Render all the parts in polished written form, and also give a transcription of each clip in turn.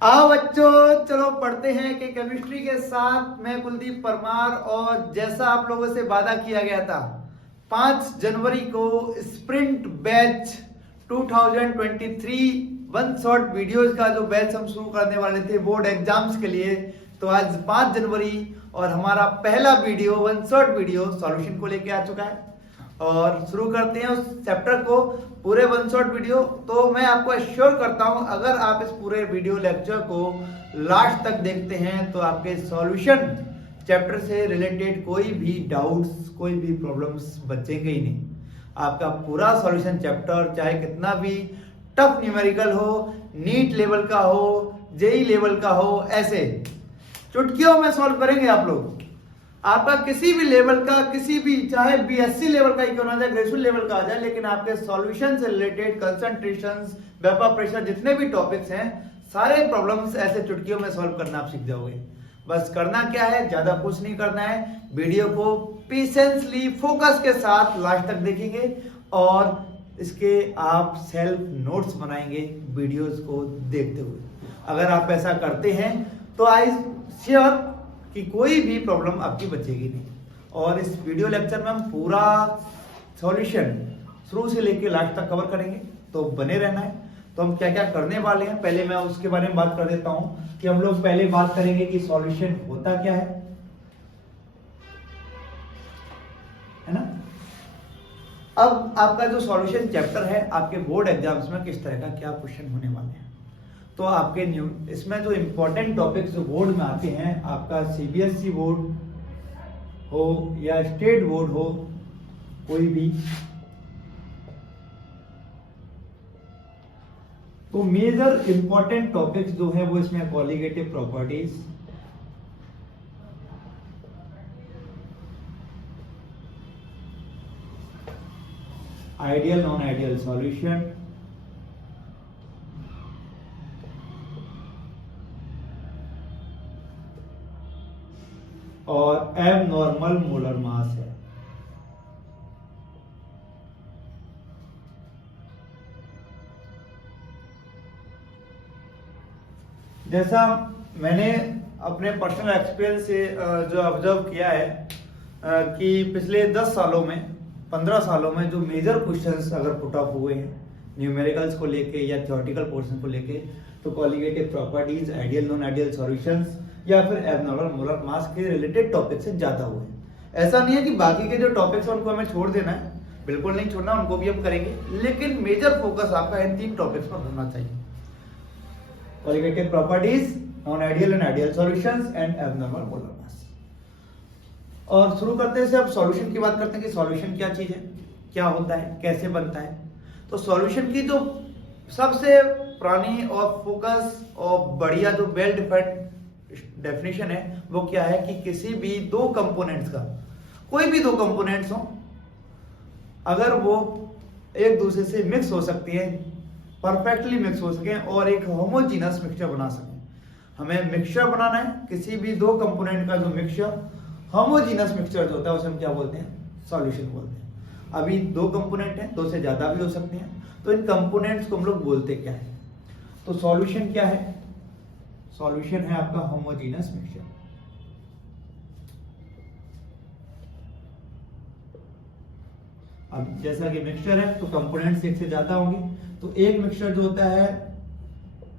आओ बच्चों, चलो पढ़ते हैं कि केमिस्ट्री के साथ मैं कुलदीप परमार। और जैसा आप लोगों से वादा किया गया था, 5 जनवरी को sprint batch 2023 one shot videos का जो बैच हम शुरू करने वाले थे बोर्ड एग्जाम्स के लिए। तो आज 5 जनवरी और हमारा पहला video one shot video solution को लेके आ चुका है और शुरू करते हैं उस चैप्टर को, पूरे वन शॉट वीडियो। तो मैं आपको एश्योर करता हूं, अगर आप इस पूरे वीडियो लेक्चर को लास्ट तक देखते हैं तो आपके सॉल्यूशन चैप्टर से रिलेटेड कोई भी डाउट्स, कोई भी प्रॉब्लम्स बचेंगे ही नहीं। आपका पूरा सॉल्यूशन चैप्टर, चाहे कितना भी टफ न्यूमेरिकल हो, नीट लेवल का हो, जेई लेवल का हो, ऐसे चुटकियों में सॉल्व करेंगे आप लोग। आपका किसी भी लेवल का, किसी भी, चाहे बीएससी लेवल का ही क्यों ना जाए, ग्रेजुएट लेवल का आ जाए, लेकिन आपके सॉल्यूशन से रिलेटेड कंसंट्रेशंस, वेपर प्रेशर, जितने भी टॉपिक्स हैं, सारे प्रॉब्लम्स ऐसे चुटकियों में सॉल्व करना आप सीख जाओगे। बस करना क्या है, ज्यादा कुछ नहीं करना है। वीडियो को पेशेंसली, फोकस के साथ लास्ट तक देखेंगे और इसके आप सेल्फ नोट्स बनाएंगे वीडियोस को देखते हुए। अगर आप ऐसा करते हैं तो आई श्योर कि कोई भी प्रॉब्लम आपकी बचेगी नहीं। और इस वीडियो लेक्चर में हम पूरा सॉल्यूशन शुरू से लेकर लास्ट तक कवर करेंगे, तो बने रहना है। तो हम क्या क्या करने वाले हैं, पहले मैं उसके बारे में बात कर देता हूं कि हम लोग पहले बात करेंगे कि सॉल्यूशन होता क्या है ना। अब आपका जो सॉल्यूशन चैप्टर है, आपके बोर्ड एग्जाम्स में किस तरह का क्या क्वेश्चन होने वाले हैं। तो आपके इसमें जो इंपॉर्टेंट टॉपिक्स जो बोर्ड में आते हैं, आपका सीबीएसई बोर्ड हो या स्टेट बोर्ड हो, कोई भी, तो मेजर इंपॉर्टेंट टॉपिक्स जो है वो इसमें colligative properties, ideal non ideal solution, और एबनॉर्मल मोलर मास है। जैसा मैंने अपने पर्सनल एक्सपीरियंस से जो ऑब्जर्व किया है कि पिछले 10 सालों में, 15 सालों में जो मेजर क्वेश्चंस अगर पुट अप हुए हैं न्यूमेरिकल्स को लेके या थ्योरेटिकल पोर्शन को लेके, तो colligative properties, ideal non ideal solutions या फिर एबनॉर्मल मोलर मास के रिलेटेड टॉपिक से ज्यादा हुए हैं। ऐसा नहीं है कि बाकी के जो टॉपिक्स हैं उनको हमें छोड़ देना है, बिल्कुल नहीं छोड़ना, उनको भी हम करेंगे, लेकिन मेजर फोकस आपका इन 3 टॉपिक्स पर होना चाहिए: colligative properties, non ideal and ideal solutions and abnormal molar mass. और शुरू करते हैं, अब सॉल्यूशन की बात करते हैं कि सॉल्यूशन क्या चीज है, क्या होता है, कैसे बनता है। तो सॉल्यूशन की जो सबसे पुरानी और फोकस और बढ़िया जो वेल डिफाइंड डेफिनेशन है वो क्या है कि किसी भी 2 कंपोनेंट्स का, कोई भी 2 कंपोनेंट्स हो, अगर वो एक दूसरे से मिक्स हो सकती है, परफेक्टली मिक्स हो सके और एक होमोजीनस मिक्सचर बना सके। हमें मिक्सचर बनाना है, किसी भी 2 कंपोनेंट का जो मिक्सचर, होमोजीनस मिक्सचर जो होता है उसे हम क्या बोलते हैं, सॉल्यूशन बोलते हैं। अभी 2 कंपोनेंट हैं, 2 से ज्यादा भी हो सकते हैं, तो इन कंपोनेंट्स को हम लोग बोलते क्या है। तो सॉल्यूशन क्या है, सॉल्यूशन है आपका होमोजीनस मिक्सचर। अब जैसा कि मिक्सचर है तो कंपोनेंट्स एक से ज्यादा होंगे, तो एक मिक्सचर जो होता है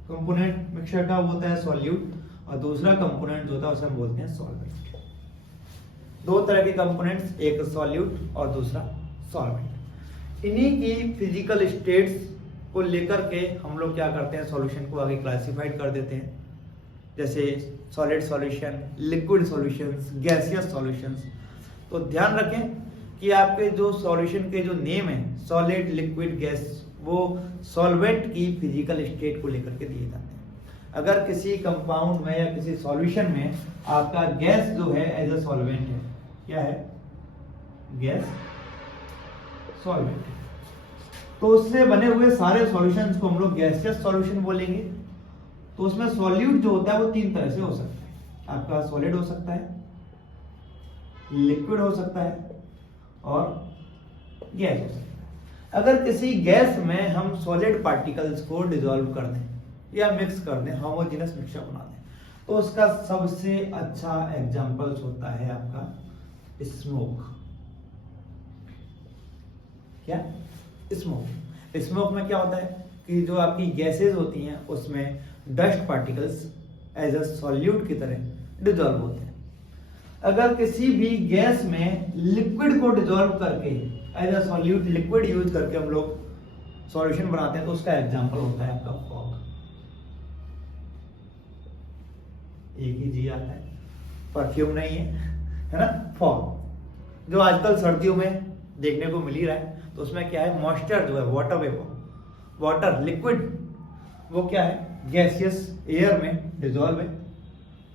कंपोनेंट मिक्सचर का वो होता है सॉल्यूट, और दूसरा कंपोनेंट जो होता है उसे हम बोलते हैं सॉल्वेंट। 2 तरह के कंपोनेंट्स, एक सॉल्यूट और दूसरा सॉल्वेंट। इन्हीं की फिजिकल स्टेट्स को लेकर के हम लोग क्या करते हैं, सॉल्यूशन को आगे क्लासिफाइड कर देते हैं, जैसे solid solution, liquid solutions, gaseous solutions. तो ध्यान रखें कि आपके जो सॉल्यूशन के जो नेम है, सॉलिड, लिक्विड, गैस, वो सॉल्वेंट की फिजिकल स्टेट को लेकर के दिए जाते हैं। अगर किसी कंपाउंड में या किसी सॉल्यूशन में आपका गैस जो है एज अ सॉल्वेंट है, क्या है, गैस सॉल्वेंट है, तो उससे बने हुए सारे सॉल्यूशंस को हम लोग गैसियस सॉल्यूशन बोलेंगे। तो उसमें सॉल्यूट जो होता है वो 3 तरह से हो सकता है, आपका सॉलिड हो सकता है, लिक्विड हो सकता है और गैस हो सकता है। अगर किसी गैस में हम सॉलिड पार्टिकल्स को डिसॉल्व कर दें, या मिक्स कर दें, होमोजेनस मिक्सचर बना दें। तो उसका सबसे अच्छा एग्जांपल्स होता है आपका स्मोक। क्या? स्मोक में क्या होता है कि जो आपकी गैसेज होती हैं उसमें dust particles as a solute की तरह डिजॉल्व होते हैं। अगर किसी भी गैस में लिक्विड को डिजॉल्व करके as a solute liquid use करके हम लोग सॉल्यूशन बनाते हैं तो उसका एग्जांपल होता है आपका फॉग। एक ही जी आता है, परफ्यूम नहीं है ना। फॉग जो आजकल सर्दियों में देखने को मिल ही रहा है, तो उसमें क्या है, मॉइस्चर जो है, वाटर वेपर, वाटर लिक्विड, वो क्या है, गैसियस एयर में डिजॉल्व है।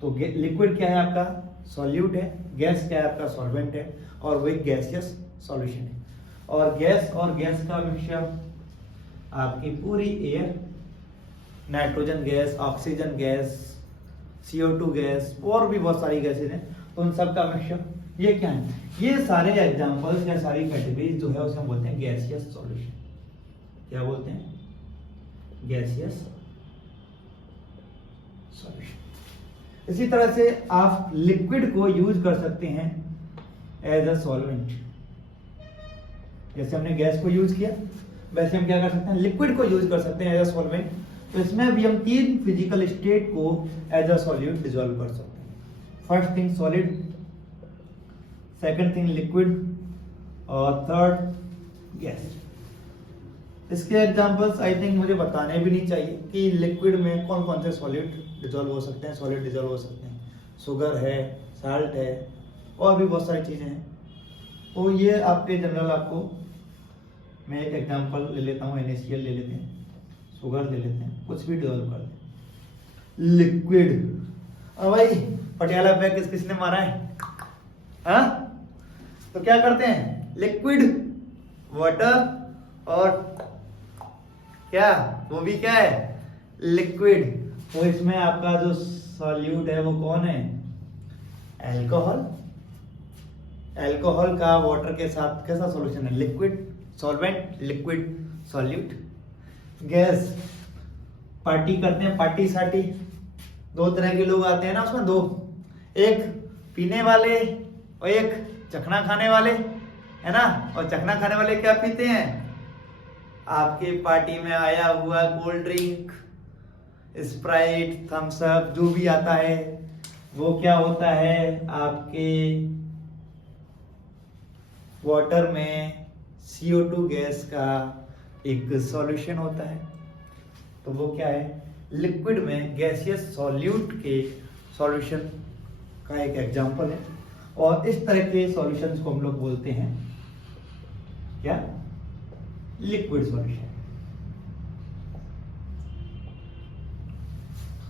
तो लिक्विड क्या है आपका, सॉल्यूट है, गैस क्या है आपका, सॉल्वेंट है, और वही गैसियस सॉल्यूशन है। और गैस का मिक्सचर आपकी पूरी air, nitrogen gas, oxygen gas, CO2 gas, और भी बहुत सारी गैसेज हैं, तो उन सब का मिक्सचर, ये क्या है, ये सारे एग्जांपल्स या सारी कैटेगरीज जो है उसे हम बोलते हैं गैसियस सॉल्यूशन। क्या बोलते हैं, गैसियस सॉल्यूशन। इसी तरह से आप लिक्विड को यूज कर सकते हैं एज अ सॉल्वेंट। जैसे हमने गैस को यूज किया, वैसे हम क्या कर सकते हैं, लिक्विड को यूज कर सकते हैं एज अ सॉल्वेंट। तो इसमें भी हम 3 फिजिकल स्टेट को एज अ सॉल्यूट डिसॉल्व कर सकते हैं। First thing solid, second thing liquid, और थर्ड गैस। इसके एग्जांपल्स आई थिंक मुझे बताने भी नहीं चाहिए कि लिक्विड में कौन कौन से सॉलिड डिसॉल्व हो सकते हैं, सॉलिड डिसॉल्व हो सकते हैं। शुगर है, साल्ट है, और भी बहुत सारी चीज़ें हैं। तो ये आपके जनरल, आपको मैं एक एग्जांपल ले लेता हूँ, NaCl ले लेते हैं, शुगर ले लेते हैं, कुछ भी डिसॉल्व कर दें। लिक्विड, अब भाई पटियाला बैग किसने मारा है, हाँ? तो क्या करते हैं, लिक्विड, वाटर, और क्या, वो भी क्या है, लिक्विड। तो इसमें आपका जो सॉल्यूट है वो कौन है, अल्कोहल। अल्कोहल का वाटर के साथ कैसा सॉल्यूशन है, liquid solvent, liquid solute. Gas, party करते हैं, पार्टी साटी, 2 तरह के लोग आते हैं ना उसमें, 2, एक पीने वाले और एक चखना खाने वाले, है ना। और चखना खाने वाले क्या पीते हैं, आपके पार्टी में आया हुआ cold drink, Sprite, Thums Up, जो भी आता है वो क्या होता है, आपके वाटर में CO2 गैस का एक सॉल्यूशन होता है। तो वो क्या है, लिक्विड में गैसियस सॉल्यूट के सॉल्यूशन का एक एग्जांपल है। और इस तरह के सॉल्यूशंस को हम लोग बोलते हैं क्या, लिक्विड सॉल्यूशन।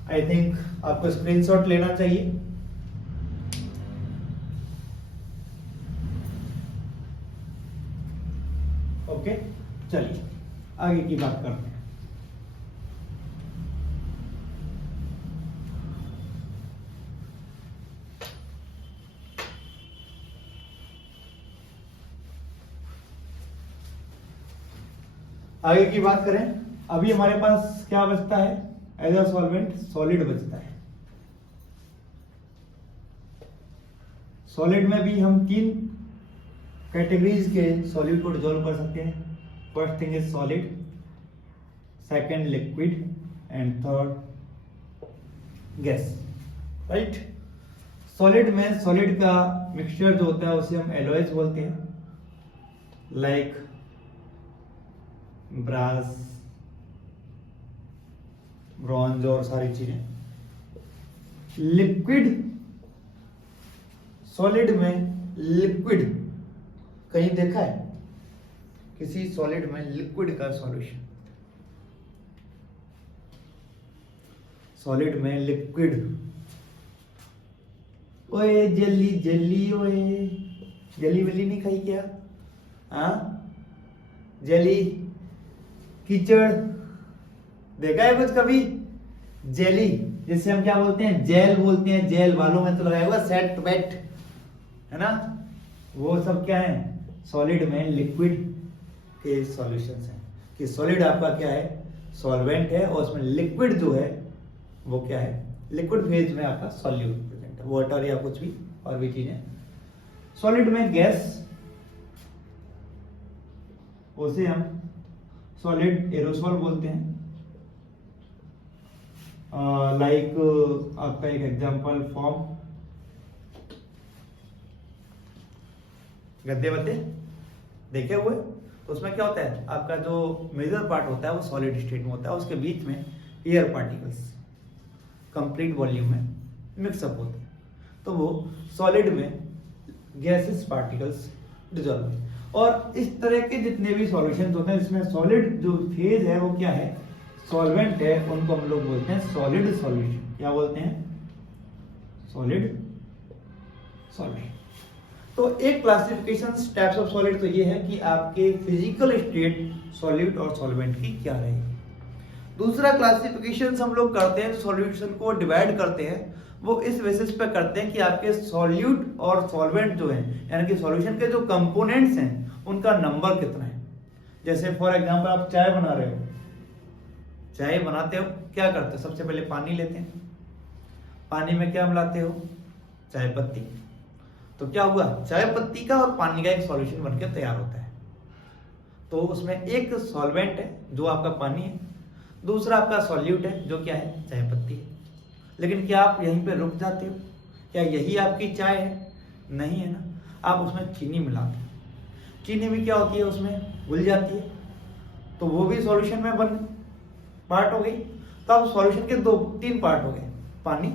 आई थिंक आपको स्क्रीनशॉट लेना चाहिए। ओके, चलिए आगे की बात करते हैं। आगे की बात करें, अभी हमारे पास क्या बचता है, एज अ सॉल्वेंट सॉलिड बचता है। सॉलिड में भी हम 3 कैटेगरीज के सॉलिड को डिसॉल्व कर सकते हैं। First thing is solid, second liquid, and third gas, right. Solid में सॉलिड का मिक्सचर जो होता है उसे हम एलॉयज बोलते हैं, लाइक ब्रास, ब्रॉन्ज और सारी चीजें। लिक्विड, सॉलिड में लिक्विड कहीं देखा है किसी सॉलिड में लिक्विड का सॉल्यूशन, सॉलिड में लिक्विड, ओए जेली जेली, ओए जेली वेली नहीं खाई क्या, हाँ, जेली, कीचड़ देखा है कुछ कभी, जेली जिसे हम क्या बोलते हैं, जेल बोलते हैं, जेल वालों में तो लगाया हुआ सेट वेट, है ना, वो सब क्या है, सॉलिड में लिक्विड के सॉल्यूशंस हैं। कि सॉलिड आपका क्या है, सॉल्वेंट है और उसमें लिक्विड जो है वो क्या है, लिक्विड फेज में आपका सॉल्यूट प्रेजेंट है, वाटर या कुछ भी और भी चीजें। सॉलिड में गैस, उसे हम सॉलिड एरोसोल बोलते हैं। लाइक आपका एक एग्जांपल फॉर्म, गद्दे वद्दे देखे हुए, तो उसमें क्या होता है, आपका जो मेजर पार्ट होता है वो सॉलिड स्टेट में होता है, उसके बीच में एयर पार्टिकल्स कंप्लीट वॉल्यूम में मिक्सअप होते हैं, तो वो सॉलिड में गैसेस पार्टिकल्स डिजॉल्व। और इस तरह के जितने भी सॉल्यूशंस होते हैं इसमें सॉलिड जो फेज है वो क्या है, सॉल्वेंट है, उनको हम लोग बोलते हैं सॉलिड सॉल्यूशन। क्या बोलते हैं, सॉलिड सॉल्यूशन। तो एक क्लासिफिकेशन टाइप्स ऑफ सॉलिड तो ये है कि आपके फिजिकल स्टेट सॉलिड और सॉल्वेंट की क्या रहेगी। दूसरा क्लासिफिकेशन हम लोग करते हैं, सॉल्यूशन को डिवाइड करते हैं, वो इस बेसिस पे करते हैं कि आपके सॉल्यूट और सॉल्वेंट जो है, यानी कि सॉल्यूशन के जो कंपोनेंट्स हैं उनका नंबर कितना है। जैसे फॉर एग्जांपल आप चाय बना रहे हो, चाय बनाते हो क्या करते हो, सबसे पहले पानी लेते हैं, पानी में क्या मिलाते हो, चाय पत्ती। तो क्या हुआ, चाय पत्ती का और पानी का एक सॉल्यूशन बनकर तैयार होता है। तो उसमें एक सॉल्वेंट है जो आपका पानी है, दूसरा आपका सॉल्यूट है जो क्या है, चाय पत्ती है। लेकिन क्या आप यहीं पे रुक जाते हो, क्या यही आपकी चाय है, नहीं है ना, आप उसमें चीनी मिलाते हो, चीनी भी क्या होती है उसमें घुल जाती है, तो वो भी सॉल्यूशन में बन पार्ट हो गई। तो अब सॉल्यूशन के दो तीन पार्ट हो गए, पानी,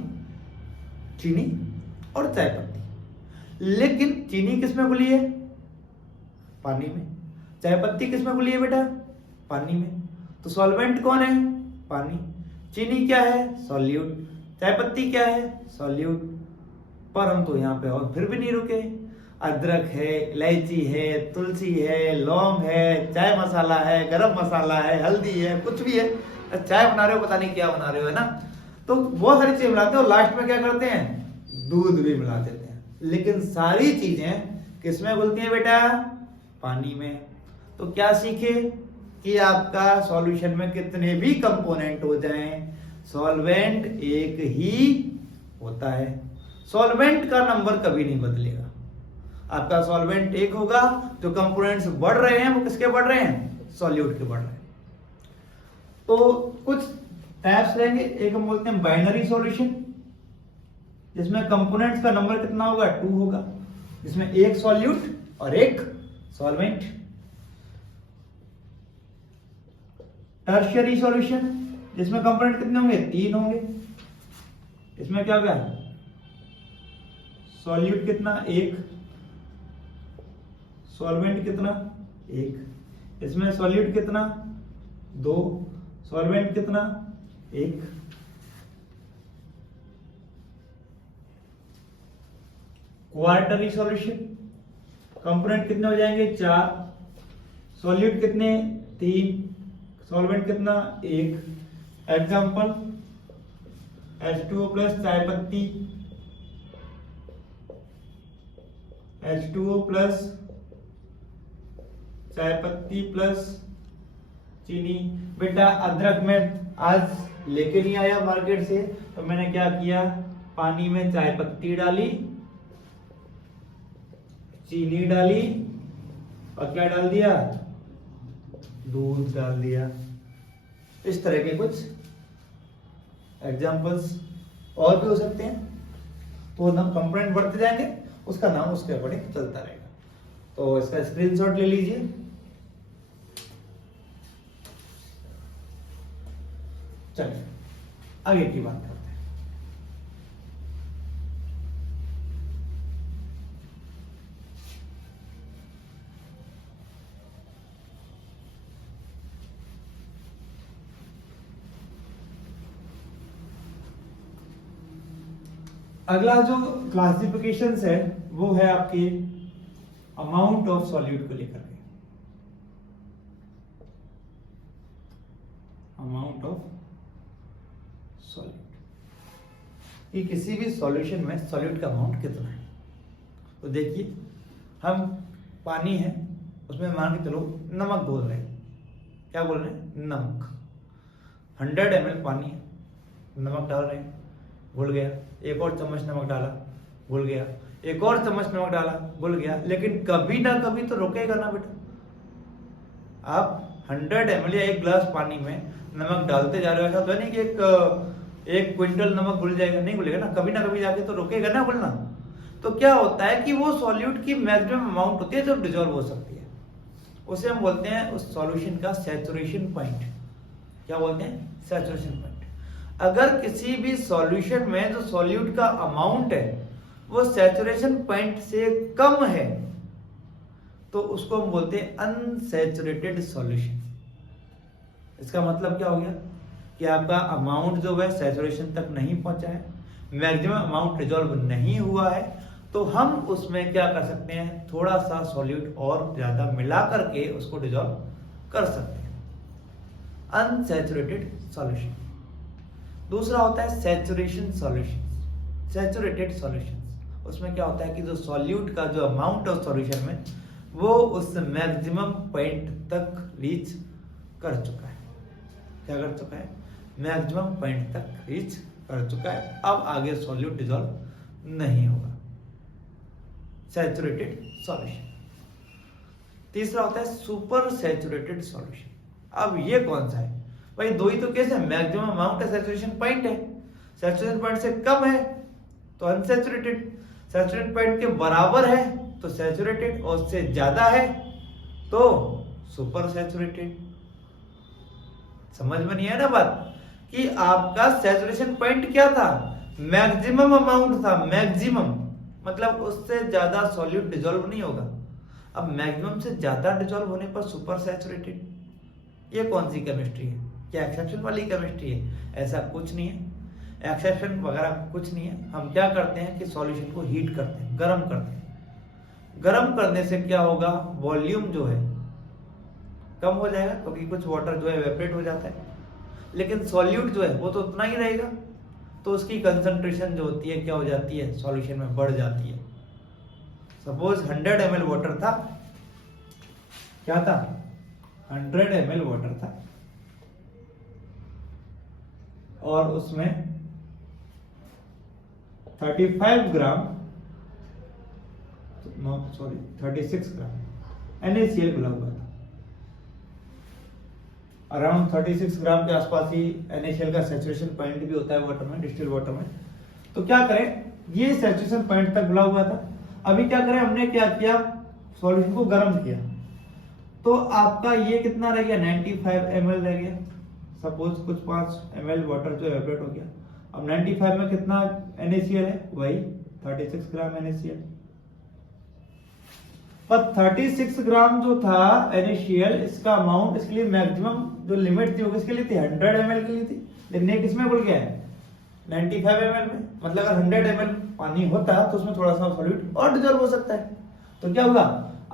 चीनी और चाय पत्ती। लेकिन चीनी किस में घुली है, पानी में। चाय पत्ती किस में घुली है बेटा, पानी में। तो सॉल्वेंट कौन है, पानी। चीनी क्या है, सॉल्यूट। चाय पत्ती क्या है, सॉल्यूट। पर हम तो यहाँ पे और फिर भी नहीं रुके, अदरक है, इलायची है, तुलसी है, लौंग है, चाय मसाला है, गरम मसाला है, हल्दी है, कुछ भी है, चाय बना रहे हो पता नहीं क्या बना रहे हो, है ना। तो बहुत सारी चीजें मिलाते हो, लास्ट में क्या करते हैं, दूध भी मिला देते हैं। लेकिन सारी चीजें किसमें घुलती हैं बेटा, पानी में। तो क्या सीखे कि आपका सॉल्यूशन में कितने भी कंपोनेंट हो जाएं, सॉल्वेंट एक ही होता है। सॉल्वेंट का नंबर कभी नहीं बदलेगा, आपका सॉल्वेंट एक होगा, जो कंपोनेंट्स बढ़ रहे हैं वो किसके बढ़ रहे हैं, सॉल्यूट के बढ़ रहे हैं। तो कुछ टाइप्स रहेंगे, एक हम बोलते हैं बाइनरी सॉल्यूशन, जिसमें कंपोनेंट्स का नंबर कितना होगा, 2 होगा, जिसमें एक सॉल्यूट और एक सॉल्वेंट। टर्शियरी सॉल्यूशन, जिसमें कंपोनेंट कितने होंगे, 3 होंगे, इसमें क्या होगा, सॉल्यूट कितना, 1, सॉल्वेंट कितना, 1, इसमें सॉल्यूट कितना, 2, सॉल्वेंट कितना, 1। क्वार्टरी सॉल्यूशन, कंपोनेंट कितने हो जाएंगे, 4, सॉल्यूट कितने, 3, सॉल्वेंट कितना, 1। एग्जांपल H2O प्लस चाय पत्ती, H2O प्लस चाय पत्ती प्लस चीनी। बेटा अदरक में आज लेके नहीं आया मार्केट से, तो मैंने क्या किया, पानी में चाय पत्ती डाली, चीनी डाली और क्या डाल दिया, दूध डाल दिया। इस तरह के कुछ एग्जांपल्स और भी हो सकते हैं। तो नाम कंपोनेंट बढ़ते जाएंगे, उसका नाम उसके अकॉर्डिंग चलता रहेगा। तो इसका स्क्रीनशॉट ले लीजिए। चलिए आगे की बात करते हैं। अगला जो क्लासिफिकेशंस है वो है आपकी अमाउंट ऑफ सॉल्यूट को लेकर के, अमाउंट ऑफ सॉल्यूट, कि किसी भी सॉल्यूशन में सॉल्यूट का अमाउंट कितना है। तो देखिए हम पानी है, उसमें मान के चलो नमक बोल रहे हैं, क्या बोल रहे हैं, नमक। 100 ml पानी है, नमक डाल रहे हैं, घुल गया, एक और चम्मच नमक डाला, घुल गया, एक और चम्मच नमक डाला, घुल गया, लेकिन कभी ना कभी तो रुकेगा ना बेटा। आप 100 ml या 1 गिलास पानी में नमक डालते जा रहे हो, ऐसा तो नहीं कि एक क्विंटल नमक घुल जाएगा, नहीं घुलेगा ना, कभी ना कभी जाके तो रुकेगा ना घुलना। तो क्या होता है कि वो सॉल्यूट की मैक्सिमम अमाउंट होती है जो डिजोल्व हो सकती है, उसे हम बोलते हैं उस सॉल्यूशन का सैचुरेशन पॉइंट। क्या बोलते हैं? Saturation point. अगर किसी भी सॉल्यूशन में जो सॉल्यूट का अमाउंट है वो सैचुरेशन पॉइंट से कम है तो उसको हम बोलते हैं अनसैचुरेटेड सॉल्यूशन। इसका मतलब क्या हो गया कि आपका अमाउंट जो है सैचुरेशन तक नहीं पहुंचा है, मैक्सिमम अमाउंट रिजॉल्व नहीं हुआ है, तो हम उसमें क्या कर सकते हैं, थोड़ा सा सॉल्यूट और ज्यादा मिला करके उसको डिजॉल्व कर सकते हैं, अनसैचुरेटेड सॉल्यूशन। दूसरा होता है सैचुरेशन सॉल्यूशन, सैचुरेटेड सॉल्यूशन। उसमें क्या होता है कि जो सॉल्यूट का जो अमाउंट है सॉल्यूशन में वो उस मैक्सिमम पॉइंट तक रीच कर चुका है। क्या कर चुका है? मैक्सिमम पॉइंट तक रीच कर चुका है, अब आगे सॉल्यूट डिजॉल्व नहीं होगा, सैचुरेटेड सॉल्यूशन। तीसरा होता है सुपर सैचुरेटेड सॉल्यूशन। अब ये कौन सा है भाई? दो ही तो केस है, मैक्सिमम अमाउंट है, सैचुरेशन पॉइंट है, सैचुरेशन पॉइंट से कम है तो अनसैचुरेटेड, सैचुरेशन पॉइंट के बराबर है तो सैचुरेटेड, और उससे ज्यादा है तो सुपर सैचुरेटेड। समझ में नहीं आया ना बात कि आपका सैचुरेशन पॉइंट क्या था? मैक्सिमम अमाउंट था, मैक्सिमम मतलब उससे ज्यादा सॉल्यूट डिसॉल्व नहीं होगा। अब मैक्सिमम से ज्यादा डिसॉल्व होने पर सुपर सैचुरेटेड, ये कौन सी केमिस्ट्री है? क्या एक्सेप्शन वाली केमिस्ट्री है? ऐसा कुछ नहीं है, एक्सेप्शन वगैरह कुछ नहीं है। हम क्या करते हैं कि सॉल्यूशन को हीट करते हैं, गर्म करते हैं। गर्म करने से क्या होगा? वॉल्यूम जो है कम हो जाएगा क्योंकि कुछ वाटर जो है इवेपोरेट हो जाता है, लेकिन सॉल्यूट जो है वो तो उतना ही रहेगा, तो उसकी कंसंट्रेशन जो होती है क्या हो जाती है? सॉल्यूशन में बढ़ जाती है। सपोज 100 ml वाटर था, क्या था? 100 ml वाटर था और उसमें 36 ग्राम NaCl मिला हुआ था। अराउंड 36 ग्राम के आसपास ही NaCl का सैचुरेशन पॉइंट भी होता है वाटर में, डिस्टिल वाटर में। तो क्या करें, ये सैचुरेशन पॉइंट तक मिला हुआ था। अभी क्या करें, हमने क्या किया, सॉल्यूशन को गर्म किया, तो आपका ये कितना रह गया? 95 ml रह गया। सपोज कुछ 5 ml वाटर जो इवेपोरेट हो गया। अब 95 में कितना NaCl है? वही 36 ग्राम NaCl। पर 36 ग्राम जो था NaCl, इसका अमाउंट, इसके लिए मैक्सिमम जो लिमिट थी वो किसके लिए थी? 100 ml के लिए थी, लेकिन ये किसमें घुल गया है? 95 ml में। मतलब अगर 100 ml पानी होता तो उसमें थोड़ा सा सॉल्यूट और डिसॉल्व हो सकता है, तो क्या होगा?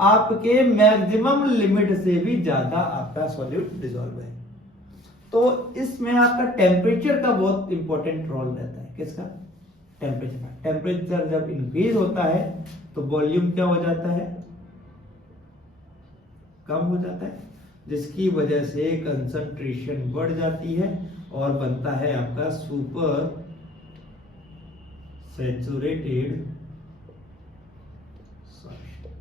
आपके मैक्सिमम लिमिट से भी ज्यादा आपका सॉल्यूट डिसॉल्व है। तो इसमें आपका टेम्परेचर का बहुत इंपॉर्टेंट रोल रहता है। किसका? टेम्परेचर का। टेम्परेचर जब इंक्रीज होता है तो वॉल्यूम क्या हो जाता है? कम हो जाता है, जिसकी वजह से कंसंट्रेशन बढ़ जाती है और बनता है आपका सुपर सैचुरेटेड सॉल्यूशन।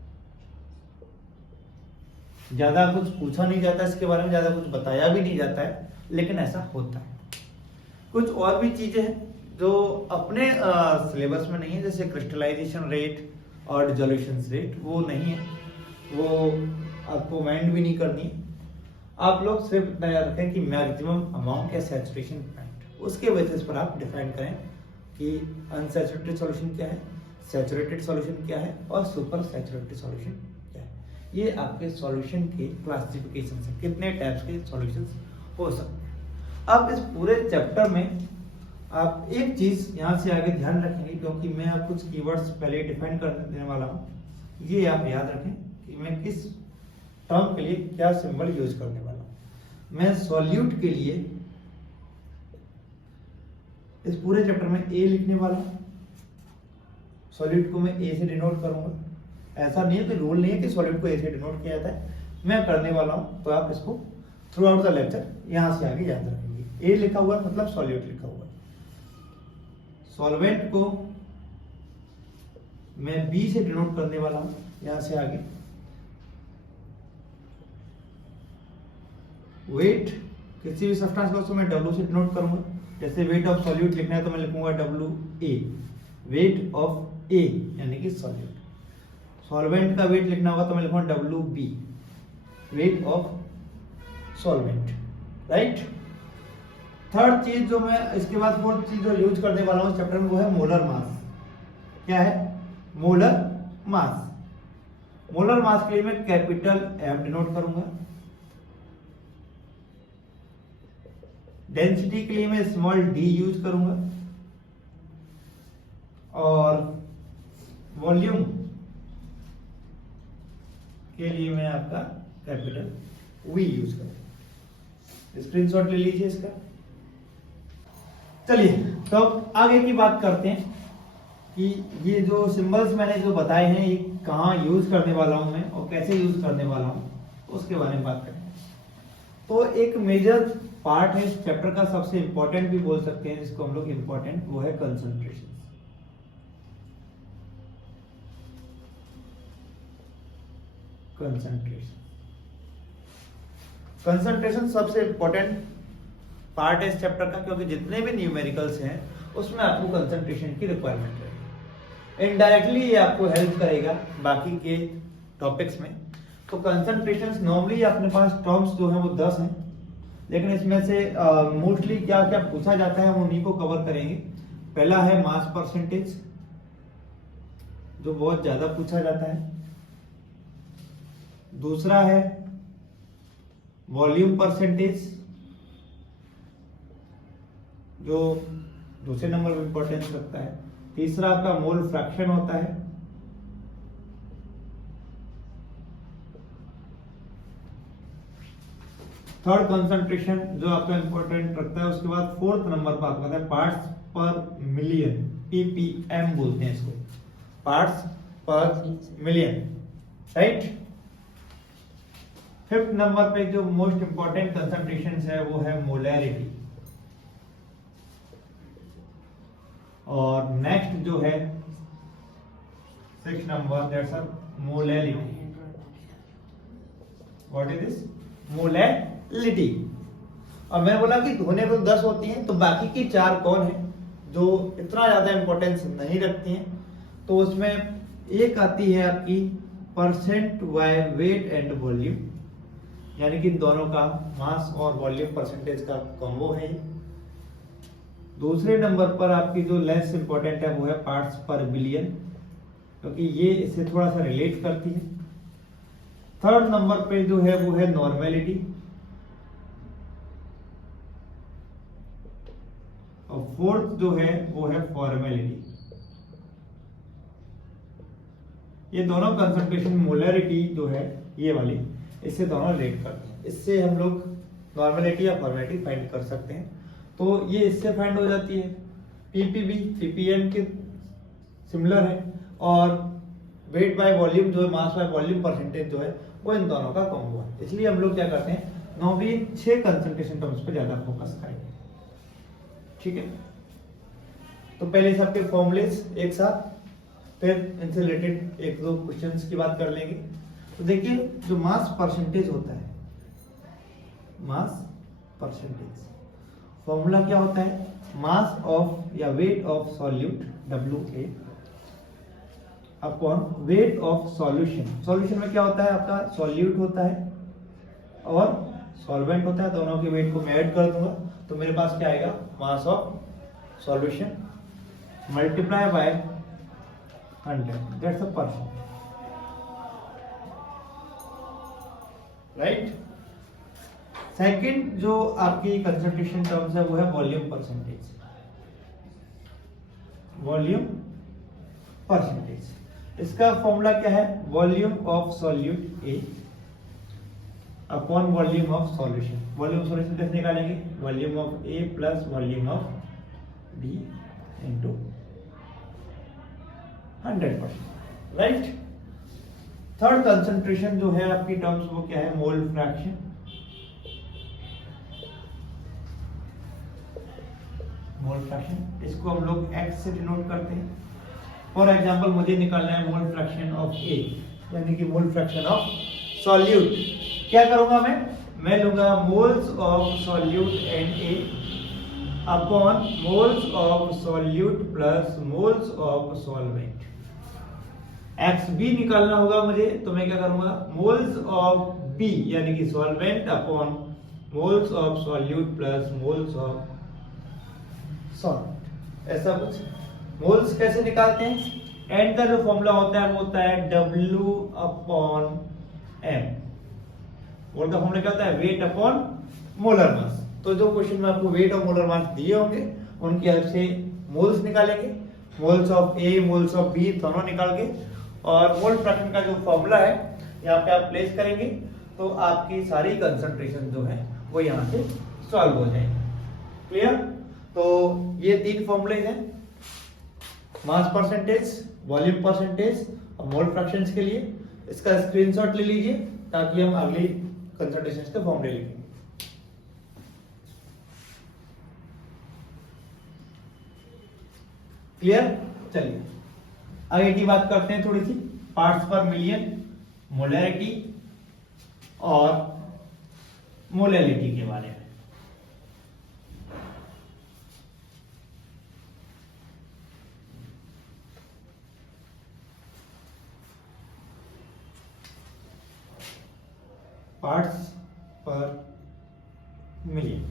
ज्यादा कुछ पूछा नहीं जाता इसके बारे में, ज्यादा कुछ बताया भी नहीं जाता है, लेकिन ऐसा होता है। कुछ और भी चीजें हैं जो अपने सिलेबस में नहीं है, जैसे क्रिस्टलाइजेशन रेट और डिसोल्यूशन रेट, वो नहीं है, वो आपको माइंड भी नहीं करनी। आप लोग सिर्फ इतना याद रखें कि मैक्सिमम अमाउंट या सैचुरेशन पॉइंट, उसके बेसिस पर आप डिफाइन करें कि अनसैचुरेटेड सॉल्यूशन क्या है, सैचुरेटेड सॉल्यूशन क्या है और सुपर सैचुरेटेड सॉल्यूशन क्या है। ये आपके सॉल्यूशन के क्लासिफिकेशन से कितने टाइप्स के सॉल्यूशंस हो सकते हैं। अब इस पूरे चैप्टर में आप एक चीज यहां से आगे ध्यान रखेंगे, क्योंकि मैं आप कुछ कीवर्ड्स पहले डिफाइन कर देने वाला हूं। ये आप याद रखें कि मैं किस टर्म के लिए क्या सिंबल यूज करने वाला हूं। मैं सॉल्यूट के लिए इस पूरे चैप्टर में ए लिखने वाला हूं। सॉल्यूट को मैं ए से डिनोट करूंगा। ऐसा नहीं है कि रूल नहीं है कि सॉल्यूट को ए से डिनोट किया जाता है, मैं करने वाला हूं, तो आप इसको थ्रू आउट द लेक्चर यहां से आगे याद रखेंगे। ए लिखा हुआ है मतलब सॉल्यूट लिखा हुआ है। सॉल्वेंट को मैं बी से डिनोट करने वाला हूं, यहां से आगे। वेट किसी भी सब्सटेंस का उसको मैं W से डिनोट करूंगा। जैसे वेट ऑफ सॉल्यूट लिखना है तो मैं लिखूंगा WA, वेट ऑफ ए यानी कि सॉल्यूट। सॉल्वेंट का वेट लिखना होगा तो मैं लिखूंगा WB, weight of solvent, right. Third चीज जो मैं इसके बाद फोर्थ चीज जो यूज करने वाला हूं चैप्टर में वो है मोलर मास। क्या है? Molar mass. मोलर मास के लिए मैं कैपिटल M डिनोट करूंगा। डेंसिटी के लिए मैं स्मॉल d यूज करूंगा और वॉल्यूम के लिए मैं आपका कैपिटल V यूज करूंगा। स्क्रीनशॉट ले लीजिए इसका। चलिए तो अब आगे की बात करते हैं कि ये जो सिंबल्स मैंने जो बताए हैं ये कहाँ यूज करने वाला हूं मैं और कैसे यूज करने वाला हूं, उसके बारे में बात करें। तो एक मेजर पार्ट है इस चैप्टर का, सबसे इंपॉर्टेंट भी बोल सकते हैं जिसको हम लोग इंपॉर्टेंट, वो है कंसंट्रेशन। कंसंट्रेशन सबसे इंपॉर्टेंट पार्ट है इस चैप्टर का, क्योंकि जितने भी न्यूमेरिकल्स हैं उसमें आपको कंसंट्रेशन की रिक्वायरमेंट है। इनडायरेक्टली ये आपको हेल्प करेगा बाकी के टॉपिक्स में। तो कंसंट्रेशन नॉर्मली अपने पास टर्म्स जो हैं वो 10 हैं, लेकिन इसमें से मोस्टली क्या क्या पूछा जाता है हम उन्हीं को कवर करेंगे। पहला है मास परसेंटेज, जो बहुत ज्यादा पूछा जाता है। दूसरा है वॉल्यूम परसेंटेज, जो दूसरे नंबर पर इंपॉर्टेंस रखता है। तीसरा आपका मोल फ्रैक्शन होता है। थर्ड कंसंट्रेशन जो आपका इंपॉर्टेंट रखता है। उसके बाद फोर्थ नंबर पर आपका है पार्ट्स पर मिलियन, ppm बोलते हैं इसको, पार्ट्स पर मिलियन, राइट। फिफ्थ नंबर पे जो मोस्ट इंपॉर्टेंट कंसंट्रेशन है वो है मोलैरिटी। और नेक्स्ट जो है 6 number, that's a molarity. What is this? Molarity. अब मैंने बोला कि होने को 10 होती हैं, तो बाकी की 4 कौन है जो इतना ज्यादा इंपॉर्टेंस नहीं रखती हैं? तो उसमें एक आती है आपकी percent by weight and volume, यानी कि इन दोनों का मास और वॉल्यूम परसेंटेज का कॉम्बो है। दूसरे नंबर पर आपकी जो लेस इंपॉर्टेंट है वो है पार्ट्स पर बिलियन, क्योंकि ये इससे थोड़ा सा रिलेट करती है। थर्ड नंबर पे जो है वो है नॉर्मेलिटी, और फोर्थ जो है वो है फॉर्मेलिटी। ये दोनों कंसंट्रेशन मोलैरिटी जो है ये वाली, इससे दोनों रिलेट करते हैं। इससे हम लोग नॉर्मेलिटी या फॉर्मेलिटी फाइंड कर सकते हैं। तो ये इससे फाइंड हो जाती है। पीपीबी पीपीएम के सिमिलर है, और वेट बाय वॉल्यूम जो है, मास बाय वॉल्यूम परसेंटेज जो है, वो इन दोनों का कॉम्बो है। इसलिए हम लोग क्या करते हैं, नॉर्मली 6 कंसंट्रेशन टर्म्स पे ज्यादा फोकस करेंगे, ठीक है। तो पहले सबके फॉर्मूलेस एक साथ, फिर इनसे रिलेटेड 1-2 क्वेश्चंस की बात कर लेंगे। तो देखिए जो मास परसेंटेज होता है, मास परसेंटेज फॉर्मूला क्या होता है? मास ऑफ या weight of solute WA upon weight of solution. Solution में क्या होता है आपका? सॉल्यूट होता है और सॉल्वेंट होता है, दोनों के वेट को मैं ऐड कर दूंगा तो मेरे पास क्या आएगा? Mass of solution multiply by 100, that's a percent, right. Second जो आपकी कंसंट्रेशन टर्म्स है वो है वॉल्यूम परसेंटेज। वॉल्यूम परसेंटेज, इसका फॉर्मूला क्या है? Volume of solute A upon volume of solution. Volume solution कैसे निकालेंगे? Volume of A plus volume of B into 100%, right. Third concentration जो है आपकी टर्म्स वो क्या है? Mole fraction. मोल फ्रैक्शन, इसको हम लोग x से डिनोट करते हैं। फॉर एग्जांपल मुझे निकालना है मोल फ्रैक्शन ऑफ A, यानी कि मोल फ्रैक्शन ऑफ सॉल्यूट। क्या करूंगा मैं लूंगा moles of solute Na upon moles of solute plus moles of solvent. X B निकालना होगा मुझे, तो मैं क्या करूंगा, मोल्स ऑफ बी यानी कि solvent upon moles of solute plus moles of solvent, ऐसा कुछ। मोल्स कैसे निकालते हैं, एन का जो फॉर्मूला होता है वो होता है W अपॉन M। मोल का फॉर्मूला क्या होता है, वेट अपॉन मोलर मास। तो जो क्वेश्चन में आपको वेट और मोलर मास दिए होंगे उनकी हेल्प से मोल्स निकालेंगे, moles of A moles of B दोनों निकाल के, और मोल फ्रैक्शन का जो फॉर्मूला है यहाँ पे आप प्लेस करेंगे तो आपकी सारी कंसंट्रेशन जो है वो यहाँ से सॉल्व हो जाएगी। क्लियर। तो ये तीन फॉर्मूले हैं, मास परसेंटेज, वॉल्यूम परसेंटेज और मोल फ्रैक्शंस के लिए। इसका स्क्रीनशॉट ले लीजिए ताकि हम अगली कंसंट्रेशंस के फॉर्मूले लिखें। क्लियर। चलिए आगे की बात करते हैं थोड़ी सी, पार्ट्स पर मिलियन, मोलैरिटी और मोलैलिटी के बारे में। पार्ट्स पर मिलियन,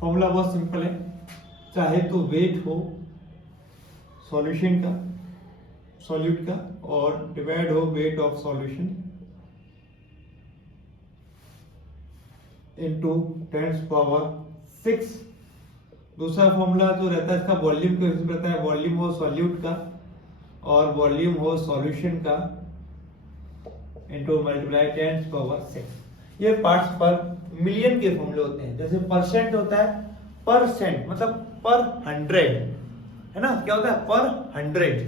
फॉर्मूला बहुत सिंपल है, चाहे तो वेट हो सॉल्यूशन का, सॉल्यूट का, और डिवाइड हो वेट ऑफ सॉल्यूशन इनटू 10⁻⁶। दूसरा फॉर्मूला जो रहता है इसका वॉल्यूम का रहता है, वॉल्यूम हो सॉल्यूट का और वॉल्यूम हो सॉल्यूशन का इनटू मल्टीप्लाई 10⁻⁶। ये पार्ट्स पर मिलियन के फॉर्मूले होते हैं। जैसे परसेंट होता है, परसेंट मतलब पर 100 है ना, क्या होता है पर 100।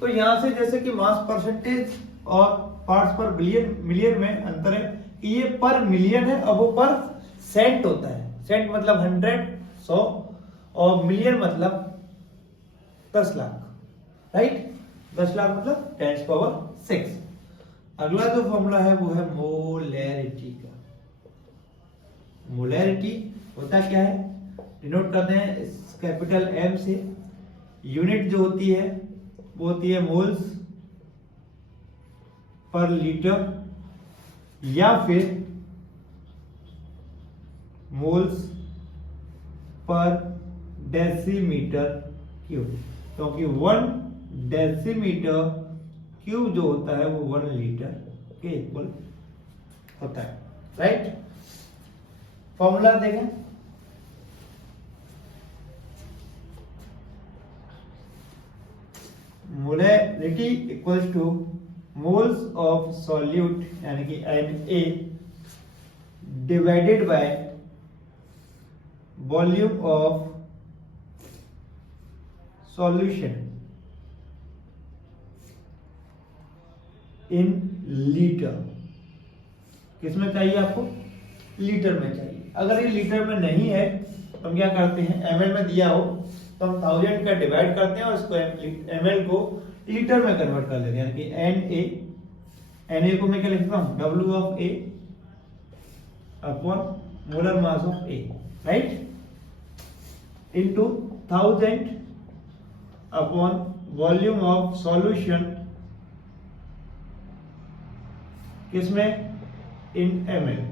तो यहां से जैसे कि मास परसेंटेज और पार्ट्स पर बिलियन मिलियन में अंतर है कि ये पर मिलियन है और वो पर सेंट होता है। सेंट मतलब 100 100 और मिलियन मतलब 10 लाख, राइट। 10 लाख मतलब 10⁻⁶। अगला जो फॉर्मूला है वो है मोलैरिटी का। मोलैरिटी होता क्या है, डिनोट करते हैं इस कैपिटल M से। यूनिट जो होती है वो होती है मोल्स पर लीटर या फिर मोल्स पर डेसीमीटर क्यूब, क्योंकि 1 डेसीमीटर क्यूब जो होता है वो 1 लीटर के इक्वल होता है, राइट। फॉर्मूला देखें, molarity equals two moles of solute यानी कि Na divided by volume of solution in litre. किसमें चाहिए आपको, लीटर में चाहिए। अगर ये लीटर में नहीं है तो हम क्या करते हैं, ml में दिया हो तो हम 1000 का डिवाइड करते हैं और इसको ml को लीटर में कन्वर्ट कर लेते हैं, यानी कि Na को मैं क्या लिखता हूँ, W of A upon molar mass of A, right, into 1000 upon volume of solution किसमें, इन ml।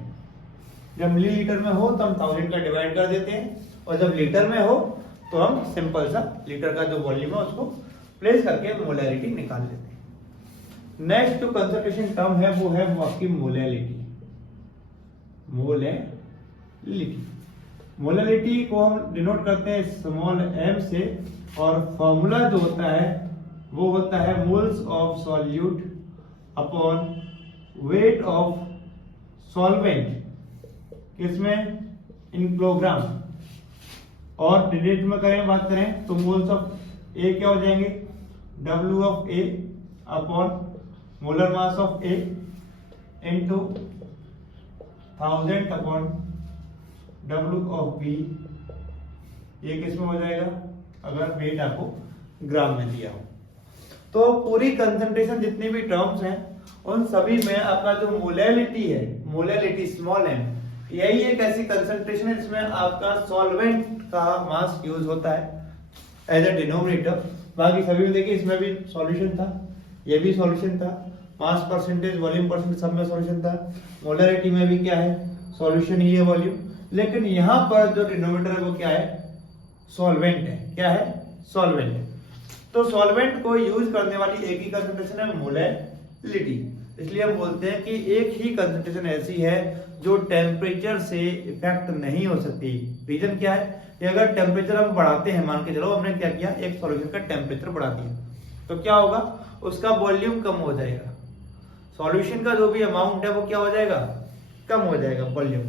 जब मिलीलीटर में हो तो हम 1000 का डिवाइड कर देते हैं, और जब लीटर में हो तो हम सिंपल सा लीटर का जो वॉल्यूम है उसको प्लेस करके मोलैरिटी निकाल लेते हैं। नेक्स्ट जो कंसंट्रेशन टर्म है वो है वो आपकी मोलैलिटी। मोलैलिटी, मोलैलिटी को हम डिनोट करते हैं स्मॉल m से, और फॉर्मूला जो होता है वो होता है moles of solute upon weight of solvent किसमें, इन किलोग्राम। और डिरेक्ट में करें बात करें तो मोल्स ऑफ A क्या हो जाएंगे, W of A upon molar mass of A into 1000 upon W of B ये किस में हो जाएगा अगर वेट आपको ग्राम में दिया हो। तो पूरी कंसंट्रेशन जितनी भी टर्म्स हैं उन सभी में आपका जो मोलैलिटी है, मोलैलिटी स्मॉल m, यही एक ऐसी कंसंट्रेशन है जिसमें आपका सॉल्वेंट का मास यूज होता है एज ए डिनोमिनेटर। बाकी सभी में देखिए इसमें भी सॉल्यूशन था, ये भी सॉल्यूशन था, मास परसेंटेज वॉल्यूम परसेंटेज सब में सॉल्यूशन था, मोलैरिटी में भी क्या है सॉल्यूशन ही है वॉल्यूम। लेकिन यहाँ पर जो डिनोमिनेटर है वो क्या है सॉल्वेंट है। क्या है सॉल्वेंट है। तो सॉल्वेंट को यूज करने वाली एक ही कंसंट्रेशन है मोलैलिटी। इसलिए हम बोलते हैं कि एक ही कंसंट्रेशन ऐसी है जो टेम्परेचर से इफेक्ट नहीं हो सकती। रीजन क्या है कि अगर टेम्परेचर हम बढ़ाते हैं, मान के चलो हमने क्या किया एक सॉल्यूशन का टेम्परेचर बढ़ा दिया, तो क्या होगा उसका वॉल्यूम कम हो जाएगा, सॉल्यूशन का जो भी अमाउंट है वो क्या हो जाएगा कम हो जाएगा वॉल्यूम।